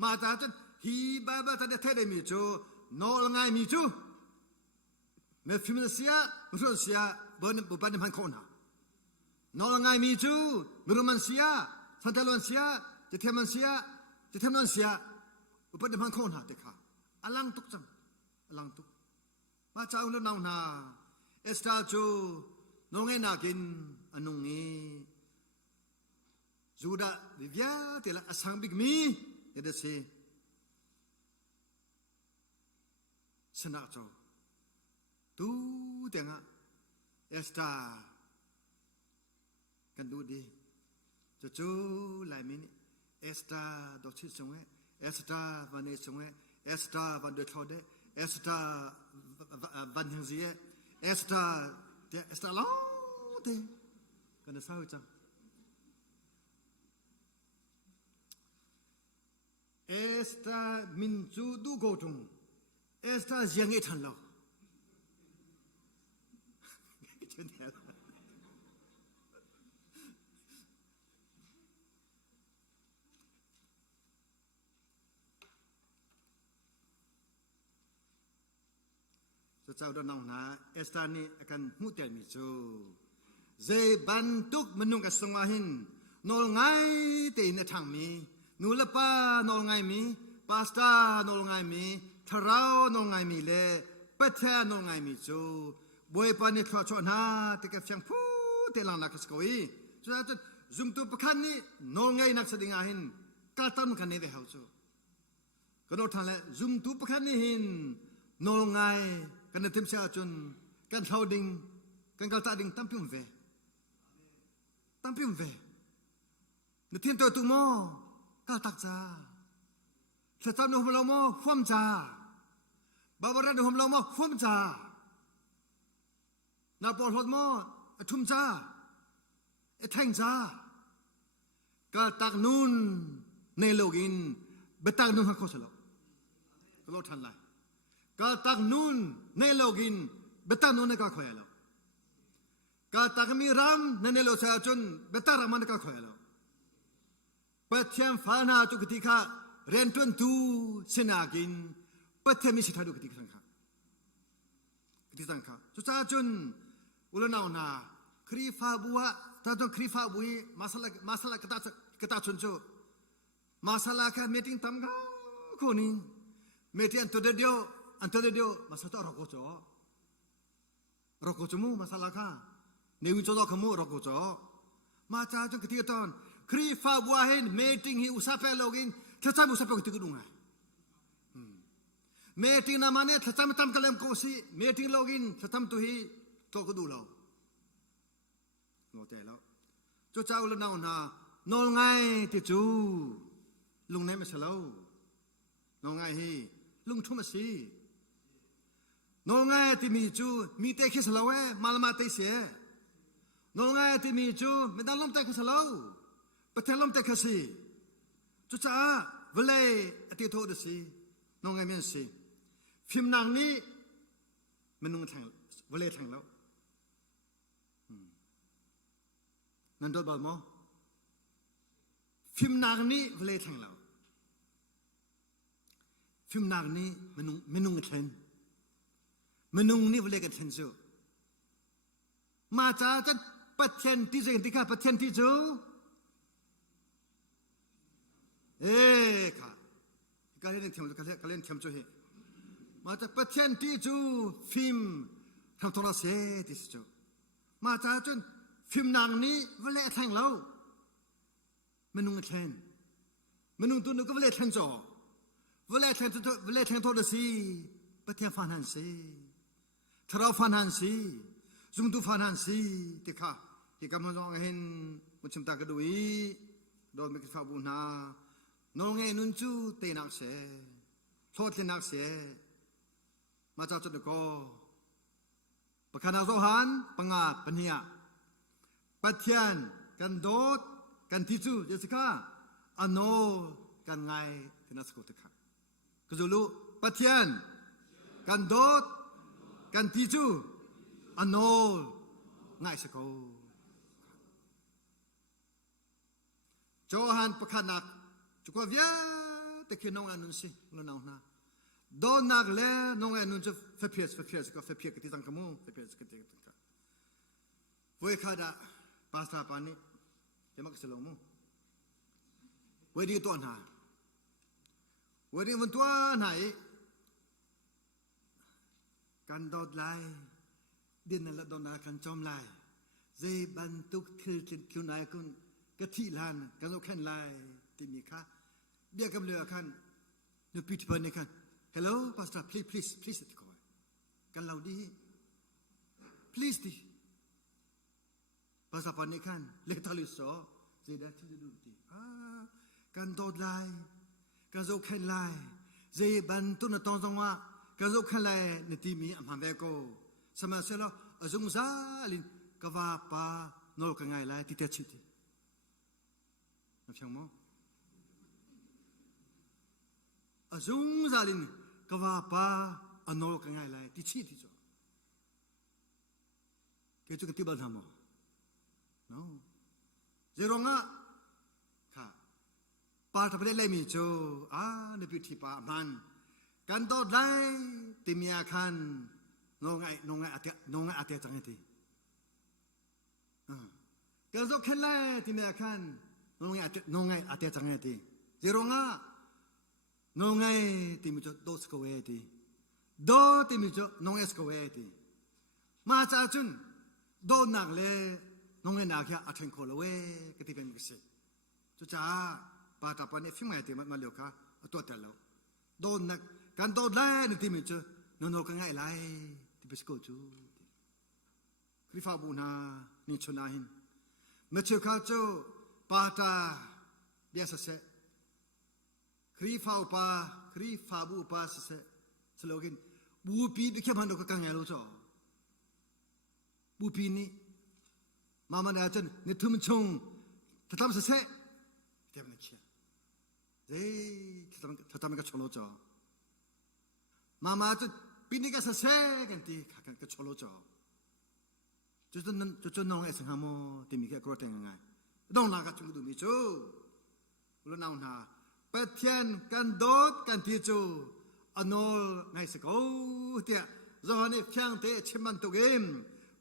mata chan hi ba ba ta de the de mi chu nol ngai mi chu me phima sia ro sia bon bu ban man khona nol ngai mi chu muruman sia santalon sia te thiaman sia te thiaman sia bu ban man khona te kha alang tuk chang alang tuk ma chau lo naw na esta chu no ngai na kin anung ni juda vivya te la asang big mi te de se sana cho tu te nga esta kan du di cho chu lai mi esta do chi song esta van ne song esta van de thode esta van hzie esta long te kan sao chang esta min chu du go tung esta jiang e chan lo chen ya Chau do nong na esta ni akan mutel mi chu ze bantuk menung ka sungahin nol ngai te na thang mi nula pa nol ngai mi pasta nol ngai mi tharao nol ngai mi le patha nol ngai mi chu boy pa ni thwa cho na te ka chang phu te lang na ka skoi chu ta zum tu pakhan ni nol ngai nak sadinga hin ka tam kan ne ve hau chu ko no than le zum tu pakhan ni hin nol ngai kan tim sia chun kan holding kan kal ta ding tampim ve ne tin to tu mo ka tak cha sa tam no hom lo mo khom cha ba ba ra no hom lo mo khom cha na pol hot mo thum cha e thang cha ka tak nun ne login betak nun ha ko selo lo than lai ka tak nun ne login betak nun ne ka khoya lo ka tak mi ram ne lo sa chun betak ram ne ka khoya lo pathiam phana tu kiti kha ren tun tu sinagin pathami sitha du kiti sang kha chu cha chun ulo naw na khri fa buwa ta to khri fa bui masala kata chun chu masala ka meeting tam ga ko ni meeting anto de dio masata roko cho mu masala ka newi cho do khamu roko cho ma cha chun kiti ton khri fa buwa hen meeting hi usape login thacha usape kiti ku dunga meeting na mane thacham tam kalem ko si meeting login thacham tu hi to ko du lo ngo te lo cho chau lo naw na nol ngai ti chu lung nei ma salo nol ngai hi lung thu ma si nol ngai ti mi chu mi te khi salo we malama te se nol ngai ti mi chu me dan lom te khu salo patel lom te kha si chu cha vle ati tho de si nol ngai men si phim nang ni menung thang vle thang lo nan do ba mo phim nang ni vle thang lo phim nang ni menung thlen menung ni vle ka thlen chu ma cha chan pathen ti je ti kha pathen ti chu kha ka len them chu he ma cha pathen ti chu phim thang thora se ti chu ma cha chun phim nang ni vle thang lo menung thlen menung tu nu ko vle thang cho vle thang to de si pathen fan han si thara fan han si zum tu fan han si ti kha ti ka ma jong hen mu chim ta ka dui do me ki fa bu na น้องไงนุนจูเตนักเสโทษเตนักเสมาจากจุดก็ประคานาโซฮันปังอาปัญญาปัทยันกันโดดกันทิจูเจสิก้าอโนกันไงเทนัสกุตค่ะก็จะรู้ปัทยันกันโดดกันทิจูอโนไงสกุโจฮันประคานักจุกว่าเวียแต่คือน้องอนุนสิลุนเอาหน้าโดนนักเล่น้องอนุนจะเฟียสก็เฟียกที่ตั้งขมูเฟียสก็ที่ตั้งกันวันข้าด่าภาษาปานีจะมักสลงมูวันนี้ตัวหน้าวันนี้วันตัวไหนกันโดดไล่เดินนั่นละโดนนากันจอมไล่เจ็บบันทุกที่คิวนายคุณกะทิลานกันโอแค่ไล่ที่มีค่าเบี้ยกำเลือกันนูปิดเปิดในกัน Hello Pastor please ติดก่อนกันเราดี please ดิภาษาปานีกันเลตาลิโซเจด้าที่จะดูดีกันโดดไล่กันโอแค่ไล่เจ็บบันทุนตองจังว่ากันโอแค่ไล่ในที่มีอัมพันเบโกสมัยเสร็จแล้วจงซาลินกว่าปาโนลกันไงไล่ที่เตชิตินับช่างมั้งจงซาลินกว่าปาโนลกันไงไล่ที่ชิติจ้ะเกี่ยวกับที่บ้านทำมั้ง no เจรงอ่ะค่ะปาทับได้เลยมิโจในพิธีปามันกันโดดไล่ติมีอาคันน้องไงอาเตียจังไงทีกันโดดแค่ไล่ติมีอาคันน้องไงอาเตียจังไงทีเจรงอ่ะน้องไงติมีโจโดสกเวทีโดติมีโจน้องเอสกเวทีมาจากจุนโดนักเลยน้องไงนักแค่อาเทนโคลเวก็ที่เป็นมิกซ์จุจ้าปาตับปนฟิล์มไอทีมาเลี้ยวค่ะตัวเตลโดนักกันโดไล่ในที่มิโจน้องกันไงไล่ที่เป็นสกุลจูคริฟาบูนานิชนาหินเมื่อเช้าข้าโจปาตาเบียสเสคริฟาบูปาสเสสโลกินบูปีดิแค่พันดอกกันไงรู้จ้ะบูปีนี้มามันอาจจะในทุ่มชงถ้าทำเสร็จเดี๋ยวมันเชื่อถ้าทำก็ชโลจ้ะมาจะปีนี้ก็เสร็จกันที่ข้ากันก็ชโลจ้ะจุดน้องเอสหามที่มีแค่กรดแดงไงต้องนักจุดดูมิจูแล้วน้องนาเปเทียนกันโดดกันที่จูอโนลไงสกูเดียจอนี่เพียงเตะชิมันตุกิม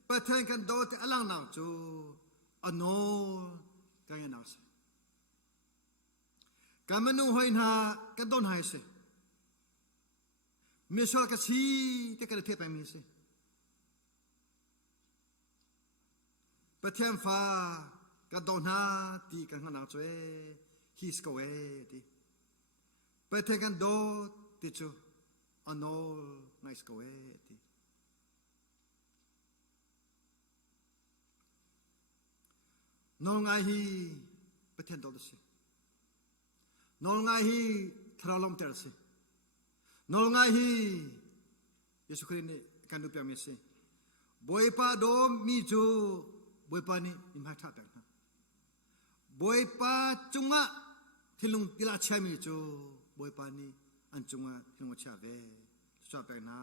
เปเทียนกันโดดอลังนาวจูอโนลกันยังนาวสิกันมนูหอยนากันโดนหายสิมีส่วนกษีเตะกันเทไปมีสิเปเทียนฟ้ากันโดนหาตีกันขนาดช่วยฮิสโกเอตีเปเทกันโดติจูอโนไนสโกเอตีน้องไงฮีเปเทนโดดสิน้องไงฮีทราลมเตอร์สิน้องไงฮียิสุครินกันดูเปียมิสิบอยปาโดมิจูบอยปานี่อิมหัดทับนะบอยปาจุงะที่ลุงที่ละเชื่อมิจูบอยปานี่อันจุงะที่ลุงเชื่อเวชอบไปนะ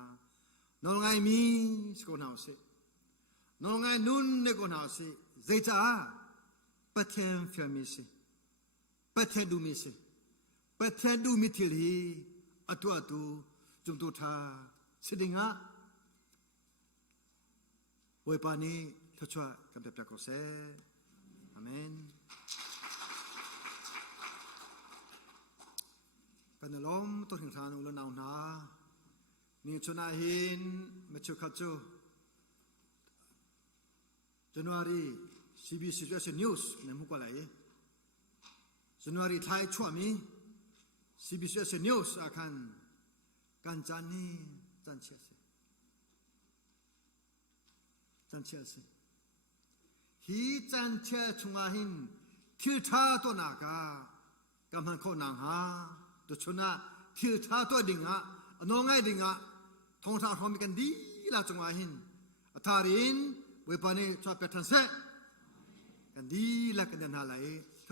น้องไงมีสกุลหาวสิน้องไงนุนเนกุลหาวสิเจจ้าปะเทนเฟียมิสิปะเทนดูมิสิปะเทนดูมิทิลีอัตุจุมตุธาสิดิงะบอยปานี่ทุกชั่วกับเด็กๆก็เสอาเมนกันล้มตัวถึงทางอุลนาวนานี่ชนะหินเมื่อชุกจูJanuary CBC Situation News เนี่ยมุกอะไร January ไทยชั่วมี CBC Situation News อาคันกันจันนี่จันเชียสิฮีจันเชียชุงอาหินทิลท่าตัวนัก กำมันโคนางหาตัวชนะที่ท่าตัวดิ่งอ่ะน้องไงดิ่งอ่ะทองท่าทองมีกันดีละจังหวะหินทารินเวปานี่ชอบเป็ดทันเซกันดีละกันเดินหาไหล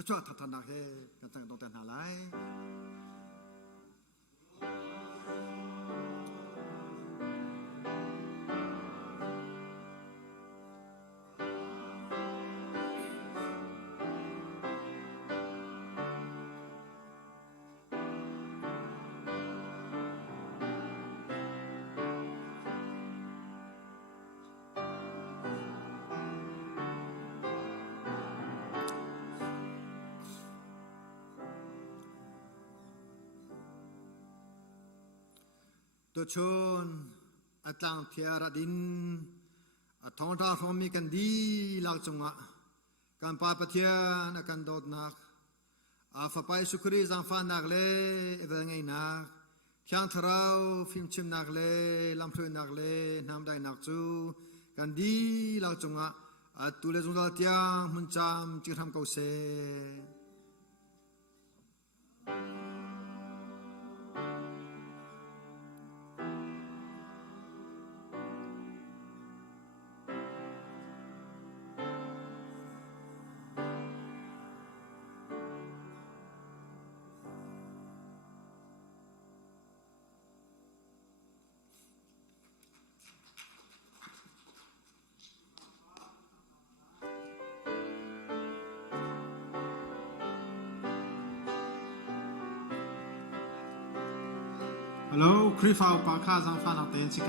ชอบทัดทันนักเฮกันตั้งตรงเดินหาไหลตัวชนอัตลังเทียรดินทองท่าทองมีกันดีลักจังหวะการปาปะเทียนกันโดดนักฝ่าไปสุครีจังฟ้านักเล่เอเวงไงนักเขียงทราวฟิล์มชิมนักเล่ลำเพลินนักเล่น้ำได้นักจูกันดีลักจังหวะตุเลจงดาเทียงมุนจามจิรำเกาเซฮัลโหลครีฟาวปาคาจังฟันนักเตนชิ